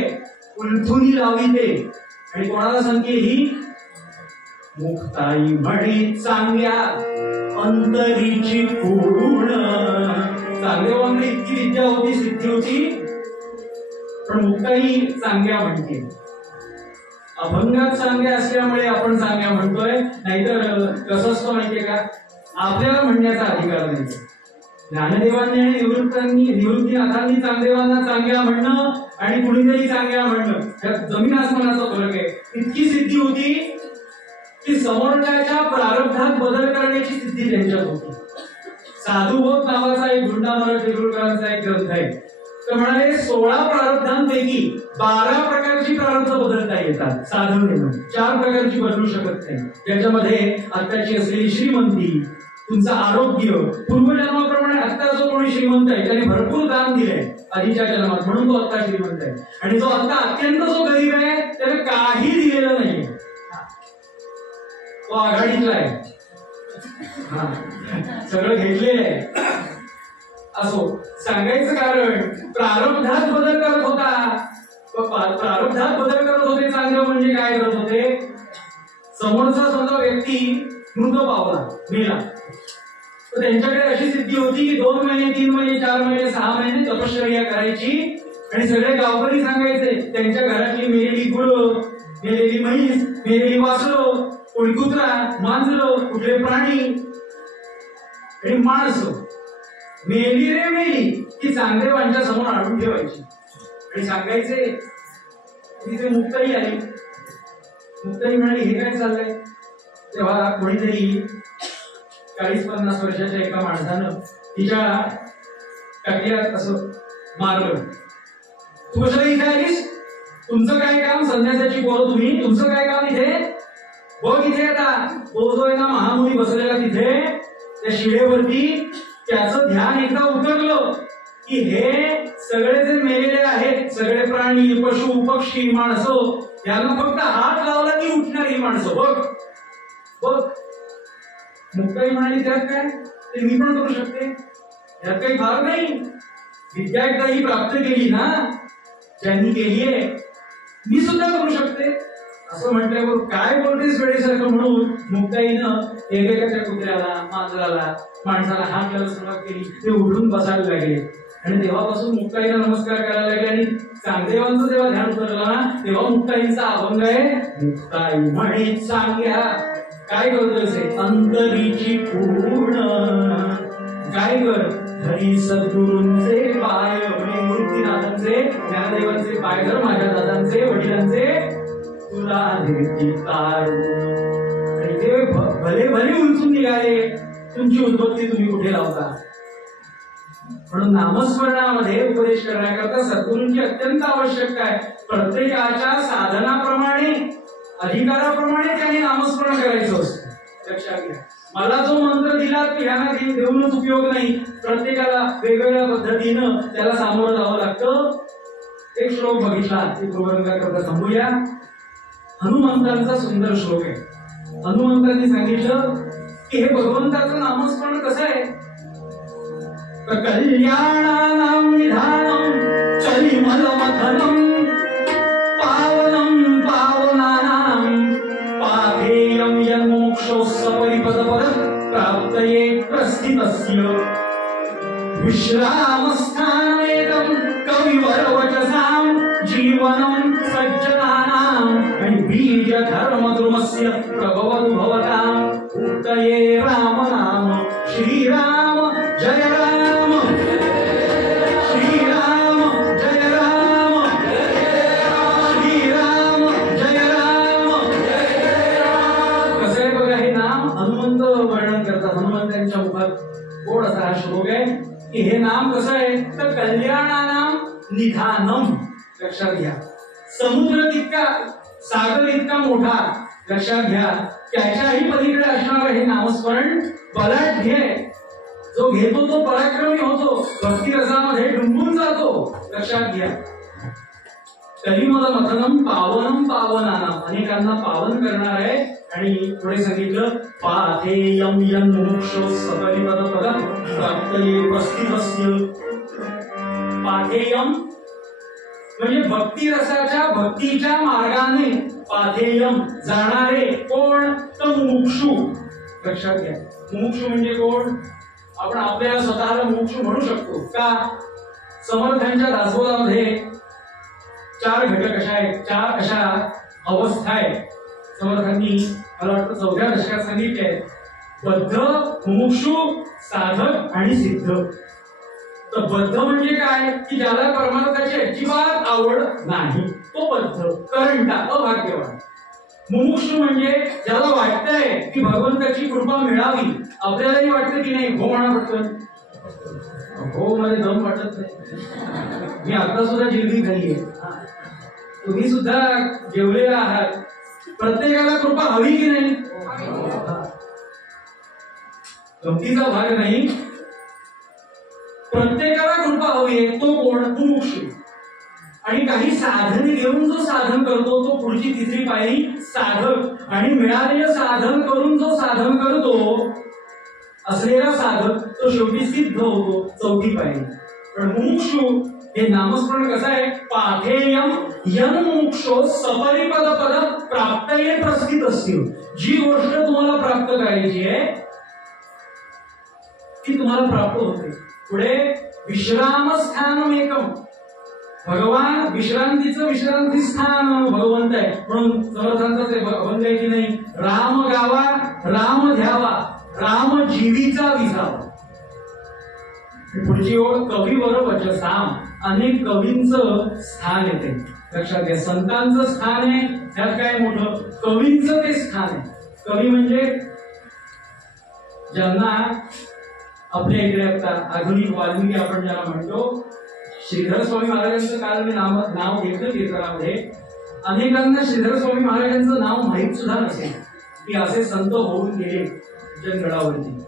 उलथुनी लावी ते. आणि कोणाला सांगते ही? मुक्ताई म्हणे चांगल्या अंतरीची पूर्ण. चांगदेवांकडे इतकी विद्या होती, सिद्धी होती, पण मुक्ताई चांगल्या म्हणते. अभंगात चांगल्या असल्यामुळे आपण चांगल्या म्हणतोय, नाहीतर कसं असतं माहितीये का, आपल्याला म्हणण्याचा अधिकार नाही. ज्ञानदेवांनी आणि निवृत्तीनाथांनी चांगदेवांना चांगल्या म्हणणं आणि कुणीतरी चांगल्या म्हणणं, त्यात जमीन आसमानाचा फरक आहे. इतकी सिद्धी होती की समोरच्याच्या प्रारब्धात बदल करण्याची सिद्धी त्यांच्यात होती. साधुबोध नावाचा एक गुंडामरा टिळकरांचा एक ग्रंथ आहे. तर म्हणाले 16 प्रारब्धांपैकी 12 प्रकारची प्रारब्ध बदलता येतात साधनेनं. 4 प्रकारची बदलू शकत नाही. ज्याच्यामध्ये आत्ताची असलेली श्रीमंती, तुमचं आरोग्य, पूर्वजन्माप्रमाणे आता जो कोणी श्रीमंत आहे त्याने भरपूर दान दिलंय आधीच्या जन्मात, म्हणून तो आता श्रीमंत आहे. आणि जो आता अत्यंत जो गरीब आहे त्याने काही दिलेलं नाहीये, तो आघाडीतला आहे, सगळं घेतलेलं आहे. असो, सांगायचं कारण प्रारब्धात बदल करत होता. प्रारब्धात बदल करत होते चांगलं म्हणजे काय करत होते? समोरचा समजा व्यक्ती मृत पावला, मेला, तर त्यांच्याकडे अशी सिद्धी होती की 2 महिने 3 महिने 4 महिने 6 महिने तपश्चर्या करायची आणि सगळे गावकरी सांगायचे त्यांच्या घरातली मेलेली गुरं, मेलेली म्हैस, मेलेली वासरं, कोणी कुत्रा, मांजरं, कुठले प्राणी आणि माणसं मेली रे मेली की चांगदेवांच्या समोर आणून ठेवायची आणि सांगायचे. तिथे मुक्ताई आली. मुक्ताई म्हणाली, हे काय चाललंय? तेव्हा कोणीतरी 40-50 वर्षाच्या एका माणसानं तिच्या टाकल्यात असं मारलं. तू कशाला इथे आलीस? तुमचं काय काम? संन्यासाची पोरं तुम्ही, तुमचं काय काम इथे? बघ इथे आता तो जो आहे ना महामुनी बसलेला तिथे त्या शिळेवरती, त्याचं ध्यान एकदा उतरलं की हे सगळे जे मेलेले आहेत, सगळे प्राणी, पशु, पक्षी, माणसं, यांना फक्त हात लावला की उठणार ही माणसं. बघ बघ. मुक्ताई म्हणाली, त्यात काय? ते मी पण करू शकते, यात काही फार नाही. विद्या एकदा ही प्राप्त केली ना, ज्यांनी केली आहे, मी सुद्धा करू शकते. असं म्हटल्यावर काय बोलतेस वेळेसारखं म्हणून मुक्ताईनं एकेकाच्या कुत्र्याला, मांजराला, माणसाला हात घ्यायला सुरुवात केली. ते उठून बसायला लागले आणि तेव्हापासून मुक्ताईला नमस्कार करायला लागले. आणि चांगदेवांचं जेव्हा ध्यान उतरलं ना, तेव्हा मुक्ताईंचा अभंग आहे, मुक्ताई म्हणे चांगल्या काय करतोय? अंतरीची पूर्ण. काय कर? हरी सद्गुरूंचे पाय, निवृत्तीनाथांचे, ज्ञानदेवांचे पाय धर, माझ्या दादांचे, वडिलांचे, तुला देती तारून. आणि ते भले भले उलटून निघाले. तुमची उत्पत्ती तुम्ही कुठे लावता? म्हणून नामस्मरणामध्ये उपदेश करण्याकरता सद्गुरूंची अत्यंत आवश्यकता आहे. प्रत्येकाच्या साधनाप्रमाणे, अधिकाराप्रमाणे त्याने नामस्मरण करायचं असतं. लक्षात घ्या. मला जो मंत्र दिला ह्यांना देऊनच उपयोग नाही. प्रत्येकाला वेगवेगळ्या पद्धतीनं त्याला सामोरं जावं लागतं. एक श्लोक बघितला ते प्रबंध करता थांबूया. हनुमंतांचा सुंदर श्लोक आहे. हनुमंतांनी सांगितलं की हे भगवंताचं नामस्मरण कसं आहे? कल्याणानां निधानं चलिमलमथनं पावनं पावनानां पाथेयं यन्मोक्षोऽस्य परिपदपद प्राप्तये प्रस्थितस्य विश्रामस्थानमेकं कविवरवचसां जीवनं सज्जनानां आणि बीज धर्मद्रुमस्य प्रभवतु भवतां उक्तये रामनाम श्रीराम जय राम, श्रीराम जय राम, श्रीराम जय राम. कसं आहे बघा, हे नाम हनुमंत वर्णन करतात. हनुमंतांच्या मुखात गोड असा हा श्लोक आहे. की हे नाम कसं आहे तर कल्याणानाम निधानम. लक्षात घ्या, समुद्र तितका सागर इतका मोठा, लक्षात घ्या त्याच्याही पलीकडे असणारं हे नामस्मरण बलाढ्य आहे. जो घेतो तो पराक्रमी होतो, भक्ती रसामध्ये डुंबून जातो. लक्षात घ्या, कलिमल मथनम पावनम पावनानाम, अनेकांना पावन करणार आहे. आणि पुढे सांगितलं पाथेयम यन मुमुक्षो सपरिपद पद प्राप्तये प्रस्थितस्य. पाथेयम म्हणजे भक्ती रसाच्या भक्तीच्या मार्गाने पाथेयम जाणारे कोण तर मुमुक्षु. लक्षात घ्या, मुमुक्षु म्हणजे कोण? आपण आपल्याला स्वतःला मुमुक्षु म्हणू शकतो का? समर्थांच्या दासबोधामध्ये 4 घटक अशा आहेत, 4 अशा अवस्था आहेत. समर्थांनी मला वाटतं 4व्या दशकात सांगितले आहेत, बद्ध, मुमुक्षु, साधक आणि सिद्ध. तर बद्ध म्हणजे काय की ज्याला परमार्थाची अजिबात आवड नाही तो बद्ध, करंटा, अभाग्यवान. मुमुक्षु म्हणजे ज्याला वाटतंय की भगवंताची कृपा मिळावी, आपल्यालाही वाटतं की नाही, हो म्हणा पटकन, हो मध्ये दम वाटत नाही. मी आता सुद्धा जिलबी खाल्ली आहे, तुम्ही सुद्धा जेवलेला आहात. प्रत्येकाला कृपा हवी की नाही? गमतीचा भाग नाही, प्रत्येकाला कृपा हवी आहे. तो कोण? मुमुक्षु. आणि काही साधन घेऊन जो साधन करतो तो पुढची 3री पायरी साधक. आणि मिळालेलं साधन करून जो साधन करतो असलेला साधक तो शेवटी सिद्ध होतो, 4थी पायरी. पण मुमुक्षु हे नामस्मरण कसं आहे? पाथेयम यन मुमुक्षो सपरिपद पद प्राप्तये प्रस्थितस्य. जी गोष्ट तुम्हाला प्राप्त करायची आहे ती तुम्हाला प्राप्त होते. पुढे विश्रामस्थानम एकम, भगवान विश्रांतीचं विश्रांती स्थान भगवंत आहे. म्हणून समर्थांचाच अभंग आहे की नाही, राम गावा राम ध्यावा राम जीवीचा विसावा. पुढची ओळ कवीवर वचसाम, अनेक कवींचं स्थान येते. लक्षात घ्या, संतांचं स्थान आहे त्यात काय मोठं, कवींचं ते स्थान आहे. कवी म्हणजे ज्यांना आपल्या इकडे आता आधुनिक वाल्मिकी आपण ज्याला म्हणतो, श्रीधर स्वामी महाराजांचं काल मी नाव घेतलं कीर्तनामध्ये. अनेकांना श्रीधर स्वामी महाराजांचं नाव माहीत सुद्धा नसेल की असे संत होऊन गेले जनगडावरती.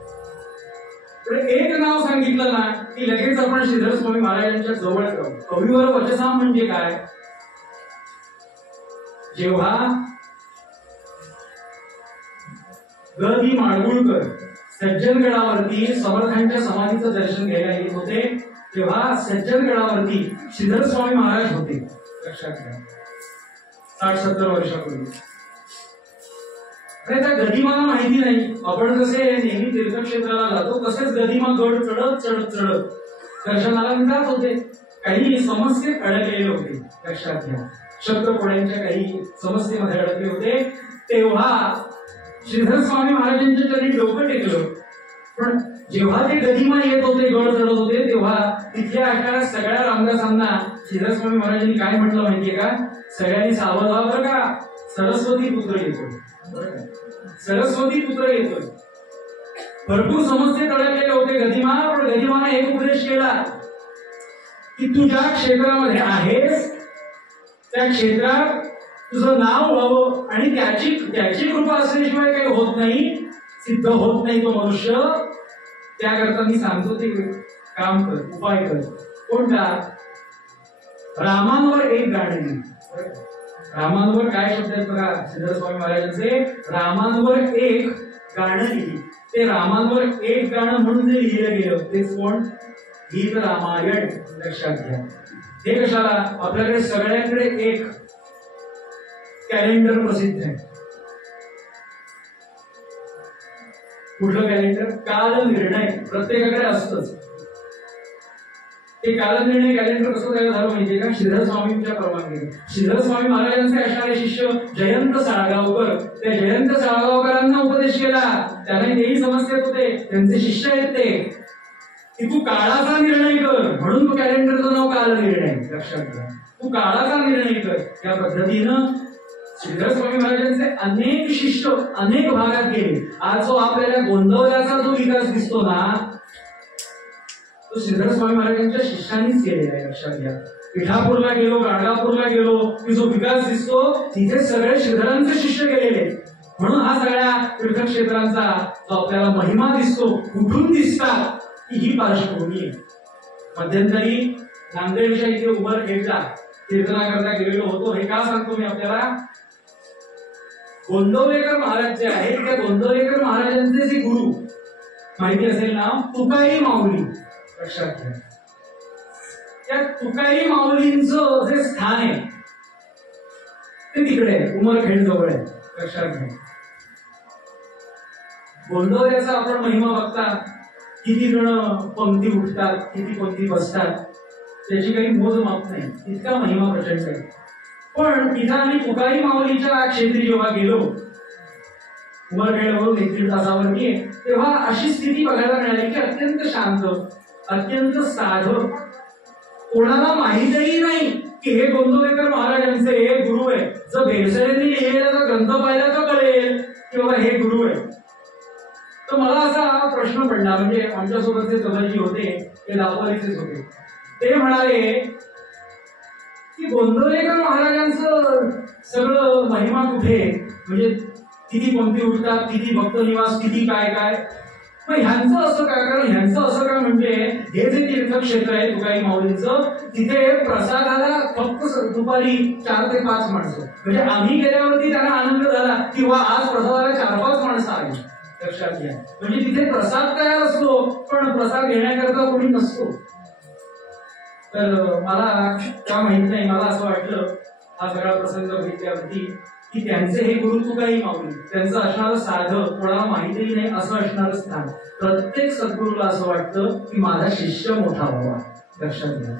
एक नाव सांगितलं ना की लगेच आपण श्रीधर स्वामी महाराजांच्या जवळ जाऊ. कवीवर वचसाम म्हणजे काय? जेव्हा ग दी माडगुळकर सज्जनगडावरती समर्थांच्या समाधीचं दर्शन घ्यायला येत होते, तेव्हा सज्जनगडावरती श्रीधर स्वामी महाराज होते. लक्षात घ्या, 60-70 वर्षापूर्वी. त्या गदिमाला माहिती नाही. आपण जसे नेहमी तीर्थक्षेत्राला जातो तसेच गदिमा गड चढत चढत चढत दर्शनाला जात होते. काही समस्येत अडकलेले होते. लक्षात घ्या, शब्दकोड्यांच्या काही समस्येमध्ये अडकले होते. तेव्हा श्रीधर स्वामी महाराजांच्या चरणी डोकं टेकलं. पण जेव्हा ते गदिमा येत होते, गड चढत होते, तेव्हा तिथल्या असणाऱ्या सगळ्या रामदासांना श्रीधर स्वामी महाराजांनी काय म्हटलं माहितीये का? सगळ्यांनी सावध व्हा बरं का, सरस्वती पुत्र येतो, सरस्वती पुत्र येतोय. भरपूर समस्येत अडकलेले होते गदिमा. पण गदिमाने एक उपदेश केला की तू ज्या क्षेत्रामध्ये आहेस त्या क्षेत्रात तुझं नाव व्हावं आणि त्याची कृपा असल्याशिवाय काही होत नाही, सिद्ध होत नाही तो मनुष्य. त्याकरता मी सांगतो ते काम कर, उपाय कर. कोणता? रामांवर एक गाणं लिही. रामांवर काय शब्द आहेत बघा श्रीधर स्वामी महाराजांचे, रामांवर एक गाणं लिही. ते रामांवर एक गाणं म्हणून जे लिहिलं गेलं तेच कोण? गीत रामायण. लक्षात घ्या, हे कशाला? आपल्याकडे सगळ्यांकडे एक कॅलेंडर प्रसिद्ध आहे. कुठलं कॅलेंडर? कालनिर्णय. प्रत्येकाकडे असतंच ते कालनिर्णय कॅलेंडर. कसं तयार झालं माहितीये का? श्रीधर स्वामींच्या परवानगीने. श्रीधर स्वामी महाराजांचे असणारे शिष्य जयंत साळगावकर, त्या जयंत साळगावकरांना उपदेश केला. त्यांना तेही समस्येत होते, त्यांचे शिष्य आहेत ते, की तू काळाचा निर्णय कर. म्हणून तू कॅलेंडरचं नाव कालनिर्णय. लक्षात घ्या, तू काळाचा निर्णय कर. या पद्धतीनं श्रीधर स्वामी महाराजांचे अनेक शिष्य अनेक भागात गेले. आज जो आपल्याला गोंधळाचा जो विकास दिसतो ना, तो श्रीधर स्वामी महाराजांच्या शिष्यांनीच केलेला आहे, लक्षात घ्या. पिठापूरला गेलो, गाणगापूरला गेलो की जो विकास दिसतो तिथे सगळे श्रीधरांचे शिष्य गेलेले आहेत. म्हणून हा सगळ्या तीर्थक्षेत्रांचा जो आपल्याला महिमा दिसतो, कुठून दिसतात की ही पार्श्वभूमी आहे. मध्यंतरी नांदेडच्या इथे उमरखेडला कीर्तना करता गेलेलो होतो. हे का सांगतो मी आपल्याला, गोंदवलेकर महाराज जे आहेत त्या गोंदवलेकर महाराजांचे जे गुरु माहिती असेल नाव तुकाई माऊली, लक्षात घ्या. त्या तुकाई माऊलींचं जे स्थान आहे ते तिकडे उमरखेड जवळ आहे, लक्षात घ्या. गोंदवल्याचा आपण महिमा बघता, किती जण पंक्ती उठतात, किती पंक्ती बसतात, त्याची काही मोजमाप नाही, इतका महिमा प्रचंड आहे. पण तिथं आम्ही तुकाई माऊलीच्या क्षेत्री जेव्हा गेलो, उमरखेडवरून 1-1.5 तासावरती, तेव्हा अशी स्थिती बघायला मिळाली की अत्यंत शांत, अत्यंत साधं, कोणाला माहितही नाही की हे गोंदवलेकर महाराजांचे हे गुरु आहे. जर भेसळेंनी लिहिलेला जर ग्रंथ पाहिला तर कळेल की बाबा हे गुरु आहे. तर मला असा प्रश्न पडला, म्हणजे आमच्यासोबतचे सदाजी होते ते दापोलीचेच होते. ते म्हणाले की गोंदवलेकर महाराजांचं सगळं महिमा कुठे, म्हणजे किती पंक्ती उठतात, किती भक्त निवास, किती काय काय, मग ह्यांचं असं काय, कारण ह्यांचं असं काय म्हणजे हे जे तीर्थक्षेत्र आहे तुकाई माऊलींचं, तिथे प्रसादाला फक्त दुपारी 4 ते 5 माणसं, म्हणजे आम्ही गेल्यावरती त्यांना आनंद झाला की वा आज प्रसादाला 4-5 माणसं आली, लक्षात घ्या. म्हणजे तिथे प्रसाद तयार असतो पण प्रसाद घेण्याकरता कोणी नसतो. तर मला का माहित नाही, मला असं वाटलं हा सगळा प्रसंग बघितल्यावरती की त्यांचे हे गुरु तुकाई माऊली, त्यांचं असणारं साधं, कोणाला माहितीही नाही असं असणारं स्थान. प्रत्येक सद्गुरूला असं वाटतं की माझा शिष्य मोठा व्हावा, लक्षात घ्या.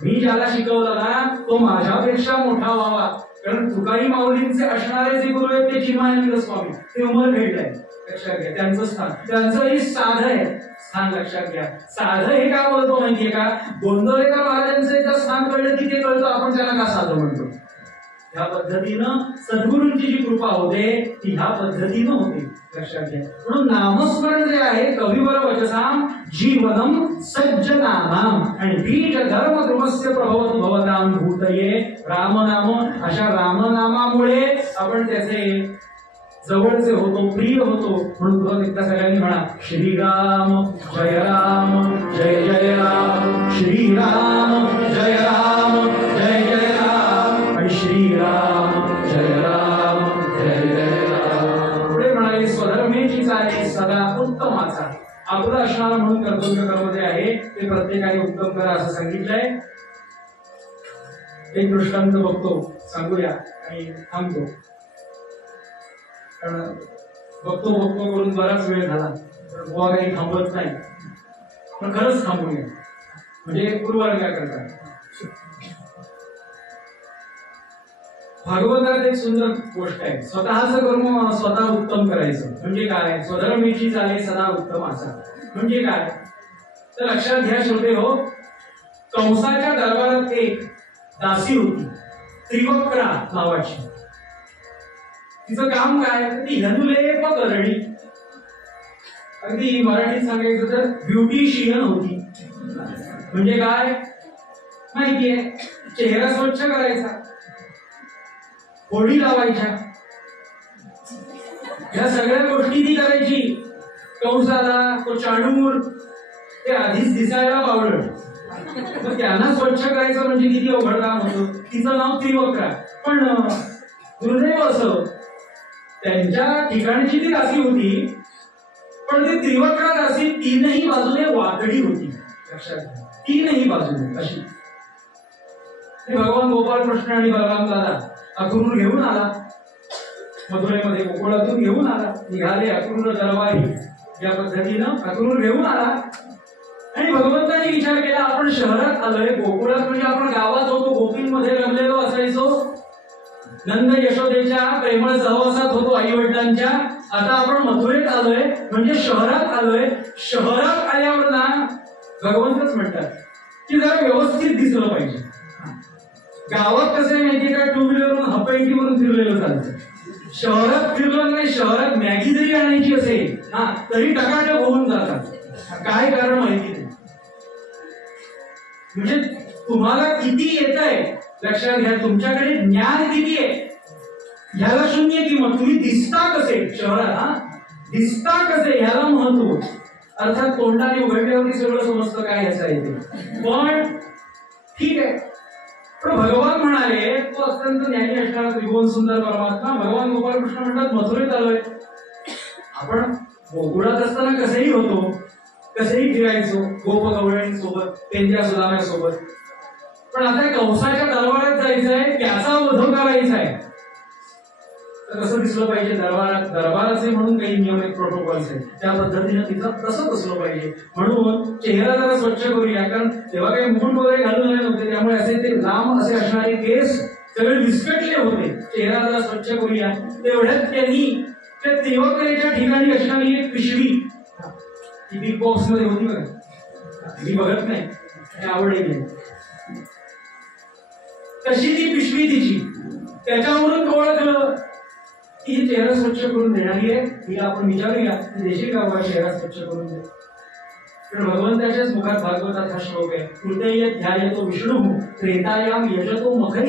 मी ज्याला शिकवलं ना तो माझ्यापेक्षा मोठा व्हावा. कारण तुकाई माऊलींचे असणारे जे गुरु आहेत ते चिन्मयानंद स्वामी, ते उमरखेडला आहे, लक्षात घ्या. त्यांचं स्थान, त्यांचंही साधं आहे स्थान, लक्षात घ्या. साधं हे का बोलतो माहितीये का, गोंदवलेकर महाराजांचं एकदा स्थान कळलं की ते कळतं आपण त्याला का साधं म्हणतो. ह्या पद्धतीनं सद्गुरूंची जी कृपा होते ती ह्या पद्धतीनं होते, लक्षात घ्या. म्हणून नामस्मरण जे आहे कविवर वचसाम जीवनम सज्जनानाम आणि बीज धर्म ध्रुवस्य प्रभवतु भवतां भूतये रामनाम. अशा रामनामामुळे आपण त्याचे जवळचे होतो, प्रिय होतो. म्हणून परत एकदा सगळ्यांनी म्हणा श्रीराम जय राम जय जय राम, श्रीराम जय राम जय जय राम, आणि श्रीराम जय राम जय जय राम. पुढे म्हणाले स्वधर्मेची चाले सदा उत्तमाचा. आपलं असणारा म्हणून कर्तव्य कर्म जे आहे ते प्रत्येकाने उत्तम करा असं सांगितलंय. एक दृष्टांत बघतो, सांगूया आणि थांबतो, कारण बघतो करून बराच वेळ झाला, बुवा काही थांबत नाही. पण खरंच थांबूया, म्हणजे पूर्वार्गा करता. भागवतात एक सुंदर गोष्ट आहे, स्वतःच कर्म स्वतः उत्तम करायचं. म्हणजे काय, स्वधर्मेची चाले सदा उत्तमाचा. म्हणजे काय तर लक्षात घ्या श्रोते हो, कंसाच्या दरबारात एक दासी होती त्रिवक्रा नावाची. तिचं काम काय, ती हनुलेप करणी, अगदी मराठीत सांगायचं तर ब्युटिशियन होती. म्हणजे काय माहितीये, चेहरा स्वच्छ करायचा, होडी लावायच्या, या सगळ्या गोष्टी ती करायची. कंसाला तो चांडूर ते आधीच दिसायला बावळट, मग त्यांना स्वच्छ करायचं म्हणजे किती अवघड काम होतं. तिचं नाव त्रिवक्रा. पण दुर्दैव असं, त्यांच्या ठिकाणची ती दासी होती, पण ती त्रिवक्रा दासी 3ही बाजूने वाकडी होती, लक्षात घ्या. 3ही बाजूने अशी. भगवान गोपाळ कृष्ण आणि बलराम दादा अक्रूर घेऊन आला, मथुरेमध्ये गोकुळातून घेऊन आला, निघाले अक्रूर दरबारी. या पद्धतीनं अक्रूर घेऊन आला आणि भगवंताने विचार केला आपण शहरात आलोय, गोकुळात म्हणजे आपण गावात होतो, गोपींमध्ये रमलेलो असायचो, नंद यशोदेच्या प्रेमळ सहवासात होतो आई वडिलांच्या. आता आपण मथुरेत आलोय म्हणजे शहरात आलोय. शहरात आल्यावर ना भगवंतच म्हणतात की जरा व्यवस्थित दिसलं पाहिजे. गावात कसं आहे माहितीये का, 2 व्हीलरवरून हपैकीवरून फिरलेलं चालतं. शहरात फिरलं नाही, शहरात मॅगी जरी आणायची असेल तरी टकाटक होऊन जातात. काय कारण माहिती नाही. म्हणजे तुम्हाला किती येत आहे लक्षात घ्या, तुमच्याकडे ज्ञान किती आहे ह्याला शून्य किंमत. तुम्ही दिसता कसे शहरात, हा दिसता कसे ह्याला महत्व. अर्थात तोंडाने उघडल्यावरती सगळं समजतं काय ह्याचं आहे ते, पण ठीक आहे. पण भगवान म्हणाले तो अत्यंत ज्ञानी असणारा त्रिभुवन सुंदर परमात्मा. भगवान गोपालकृष्ण म्हणतात मथुरेत आलोय. आपण गोकुळात असताना कसेही होतो, कसेही फिरायचो गोप गवळणींसोबत, पेंद्या सुदाम्यासोबत. पण आता कंसाच्या दरबारात जायचंय, त्याचा वध करायचा आहे, तर कसं दिसलं पाहिजे दरबारात. दरबाराचे म्हणून काही नियम आहेत, प्रोटोकॉल्स आहेत, त्या पद्धतीनं तिथं तसंच असलं पाहिजे. म्हणून चेहरा जरा स्वच्छ करूया, कारण तेव्हा काही मुकुट वगैरे घालून आले नव्हते, त्यामुळे असे ते लांब असे असणारे केस सगळे विस्कटले होते. चेहरा जरा स्वच्छ करूया. तेवढ्यात त्यांनी त्या देवकलेच्या ठिकाणी असणारी एक पिशवी, ती बिग बॉक्स मध्ये होती बघा, मी बघत नाही, आवडेल तशी ती पिशवी तिची, त्याच्यावरून ओळखलं की ही चेहरा स्वच्छ करून देणारी आहे. तिला आपण विचारूया देशील का बाबा चेहरा स्वच्छ करून दे. तर भगवंताच्याच मुखात भागवतात हा श्लोक आहे. हृदय ध्यायतो विष्णू त्रेतायाम यजतो मखैः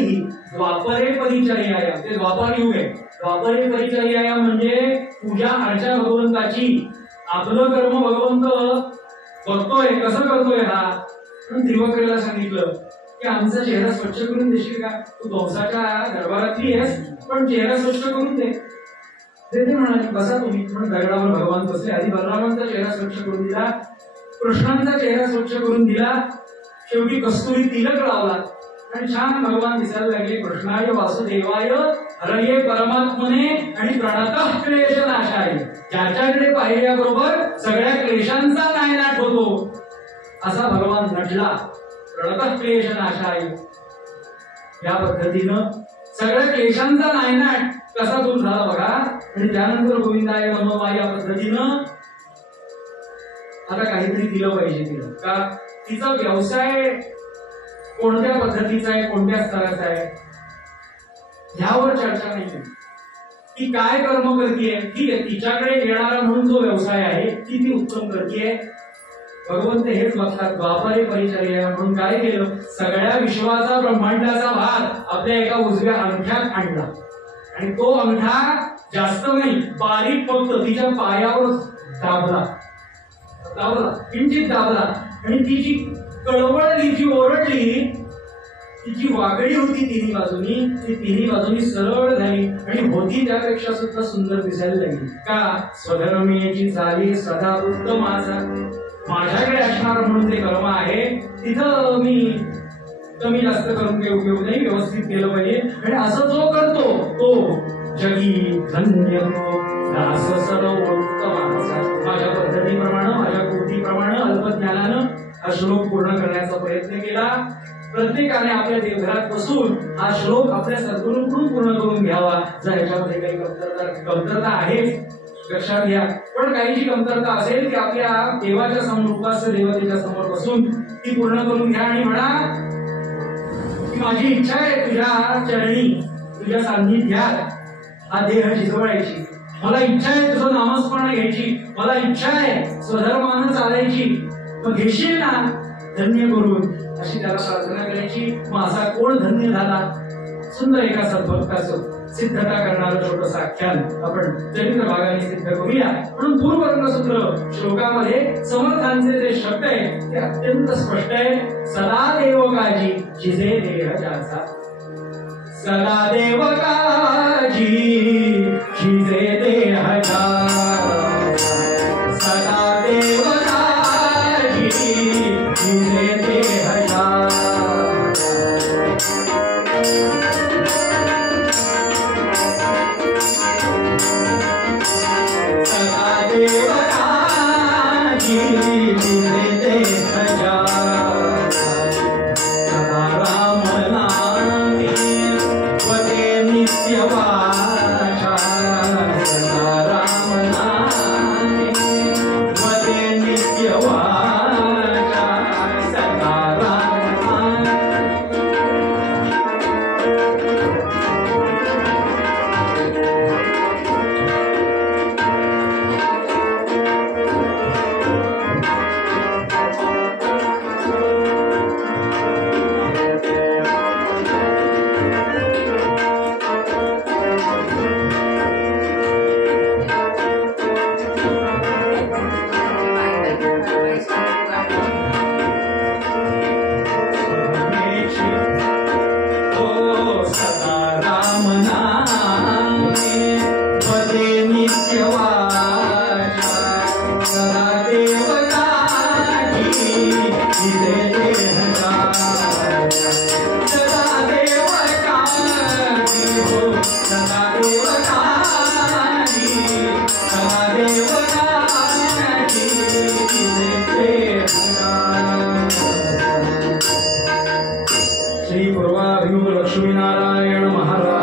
द्वापरे परिचर्यायाम. ते द्वापर युग आहे. द्वापरे परिचर्यायाम म्हणजे पूजा अर्चा भगवंताची. आपलं कर्म भगवंत बघतोय, कसं करतोय हा. म्हणून त्रिवक्रेला सांगितलं की आमचा चेहरा स्वच्छ करून देशील का. तू कंसाच्या दरबारातली आहेस, पण चेहरा स्वच्छ करून दे. ते म्हणाले बसा तुम्ही. म्हणून दगडावर भगवान बसले. आधी बलरामांचा चेहरा स्वच्छ करून दिला, कृष्णांचा चेहरा स्वच्छ करून दिला, शेवटी कस्तुरी तिलक लावला आणि छान भगवान दिसायला लागले. कृष्णाय वासुदेवाय हरये परमात्मने आणि प्रणतः क्लेश नाशाय. ज्याच्याकडे पाहिल्याबरोबर सगळ्या क्लेशांचा नायनाट होतो असा भगवान नटला. प्रणतः क्लेश नाशाय. या पद्धतीनं सगळ्या क्लेशांचा नायनाट कसा दूर झाला बघा. आणि त्यानंतर गोविंदाय नमः या पद्धतीनं आता काहीतरी दिलं पाहिजे तिला. का तिचा व्यवसाय कोणत्या पद्धतीचा आहे, कोणत्या स्तराचा आहे ह्यावर चर्चा नाही. ती काय कर्म करतीये, ठीक आहे, तिच्याकडे येणारा म्हणून जो व्यवसाय आहे ती उत्तम करतीये. भगवंत हेच बघतात. द्वापरे परिचर्या म्हणून काय केलं, सगळ्या विश्वाचा ब्रह्मांडाचा भार आपल्या एका उजव्या अंगठ्यात आणला आणि तो अंगठा जास्त नाही, बारीक फक्त तिच्या पायावर दाबला, किंचित दाबला आणि ती जी कळवळली, जी ओरडली, तिची वाकडी होती तिन्ही बाजूनी, ती तिन्ही बाजूनी सरळ झाली आणि होती त्यापेक्षा सुद्धा सुंदर दिसायला लागली. का स्वधर्मीची झाली सदा उत्तमाचा. माझ्याकडे असणार म्हणून ते कर्म आहे, तिथं मी कमी जास्त करून काही उपयोग नाही, व्यवस्थित केलं पाहिजे. आणि असं जो करतो तो जगी धन्य दास सर्व उत्तमाचा. माझ्या पद्धतीप्रमाणे, माझ्या कृतीप्रमाणे अल्पज्ञानानं हा श्लोक पूर्ण करण्याचा प्रयत्न केला. प्रत्येकाने आपल्या देवघरात बसून हा श्लोक आपल्या सद्गुरूंकडून पूर्ण करून घ्यावा. जर ह्याच्यामध्ये काही कमतरता आहे लक्षात घ्या. पण काही जी कमतरता असेल ती आपल्या देवाच्या समोर, उपास्य देवतेच्या समोर बसून ती पूर्ण करून घ्या आणि म्हणा की माझी इच्छा आहे तुझ्या चरणी, तुझ्या सान्निध्यात हा देह शिजवायची. मला इच्छा आहे तुझं नामस्मरण घ्यायची. मला इच्छा आहे स्वधर्मानं चालायची. मग घेशील ना धन्य करून, अशी त्याला प्रार्थना करायची. मग असा कोण धन्य झाला. सुंदर एका सद्भक्ताचं सिद्धता करणारं छोटंसं आख्यान आपण चरित्र भागाने सिद्ध करूया. म्हणून पूर्वरंगसूत्र श्लोकामध्ये समर्थांचे जे शब्द आहेत ते अत्यंत स्पष्ट आहे. सदा देव काजी जिजे देह ज्याचा. सदा देव काजी जिजे देह ज्याचा. सदा देव काजी जिजे देह ज्याचा. नित्यवाच महाराज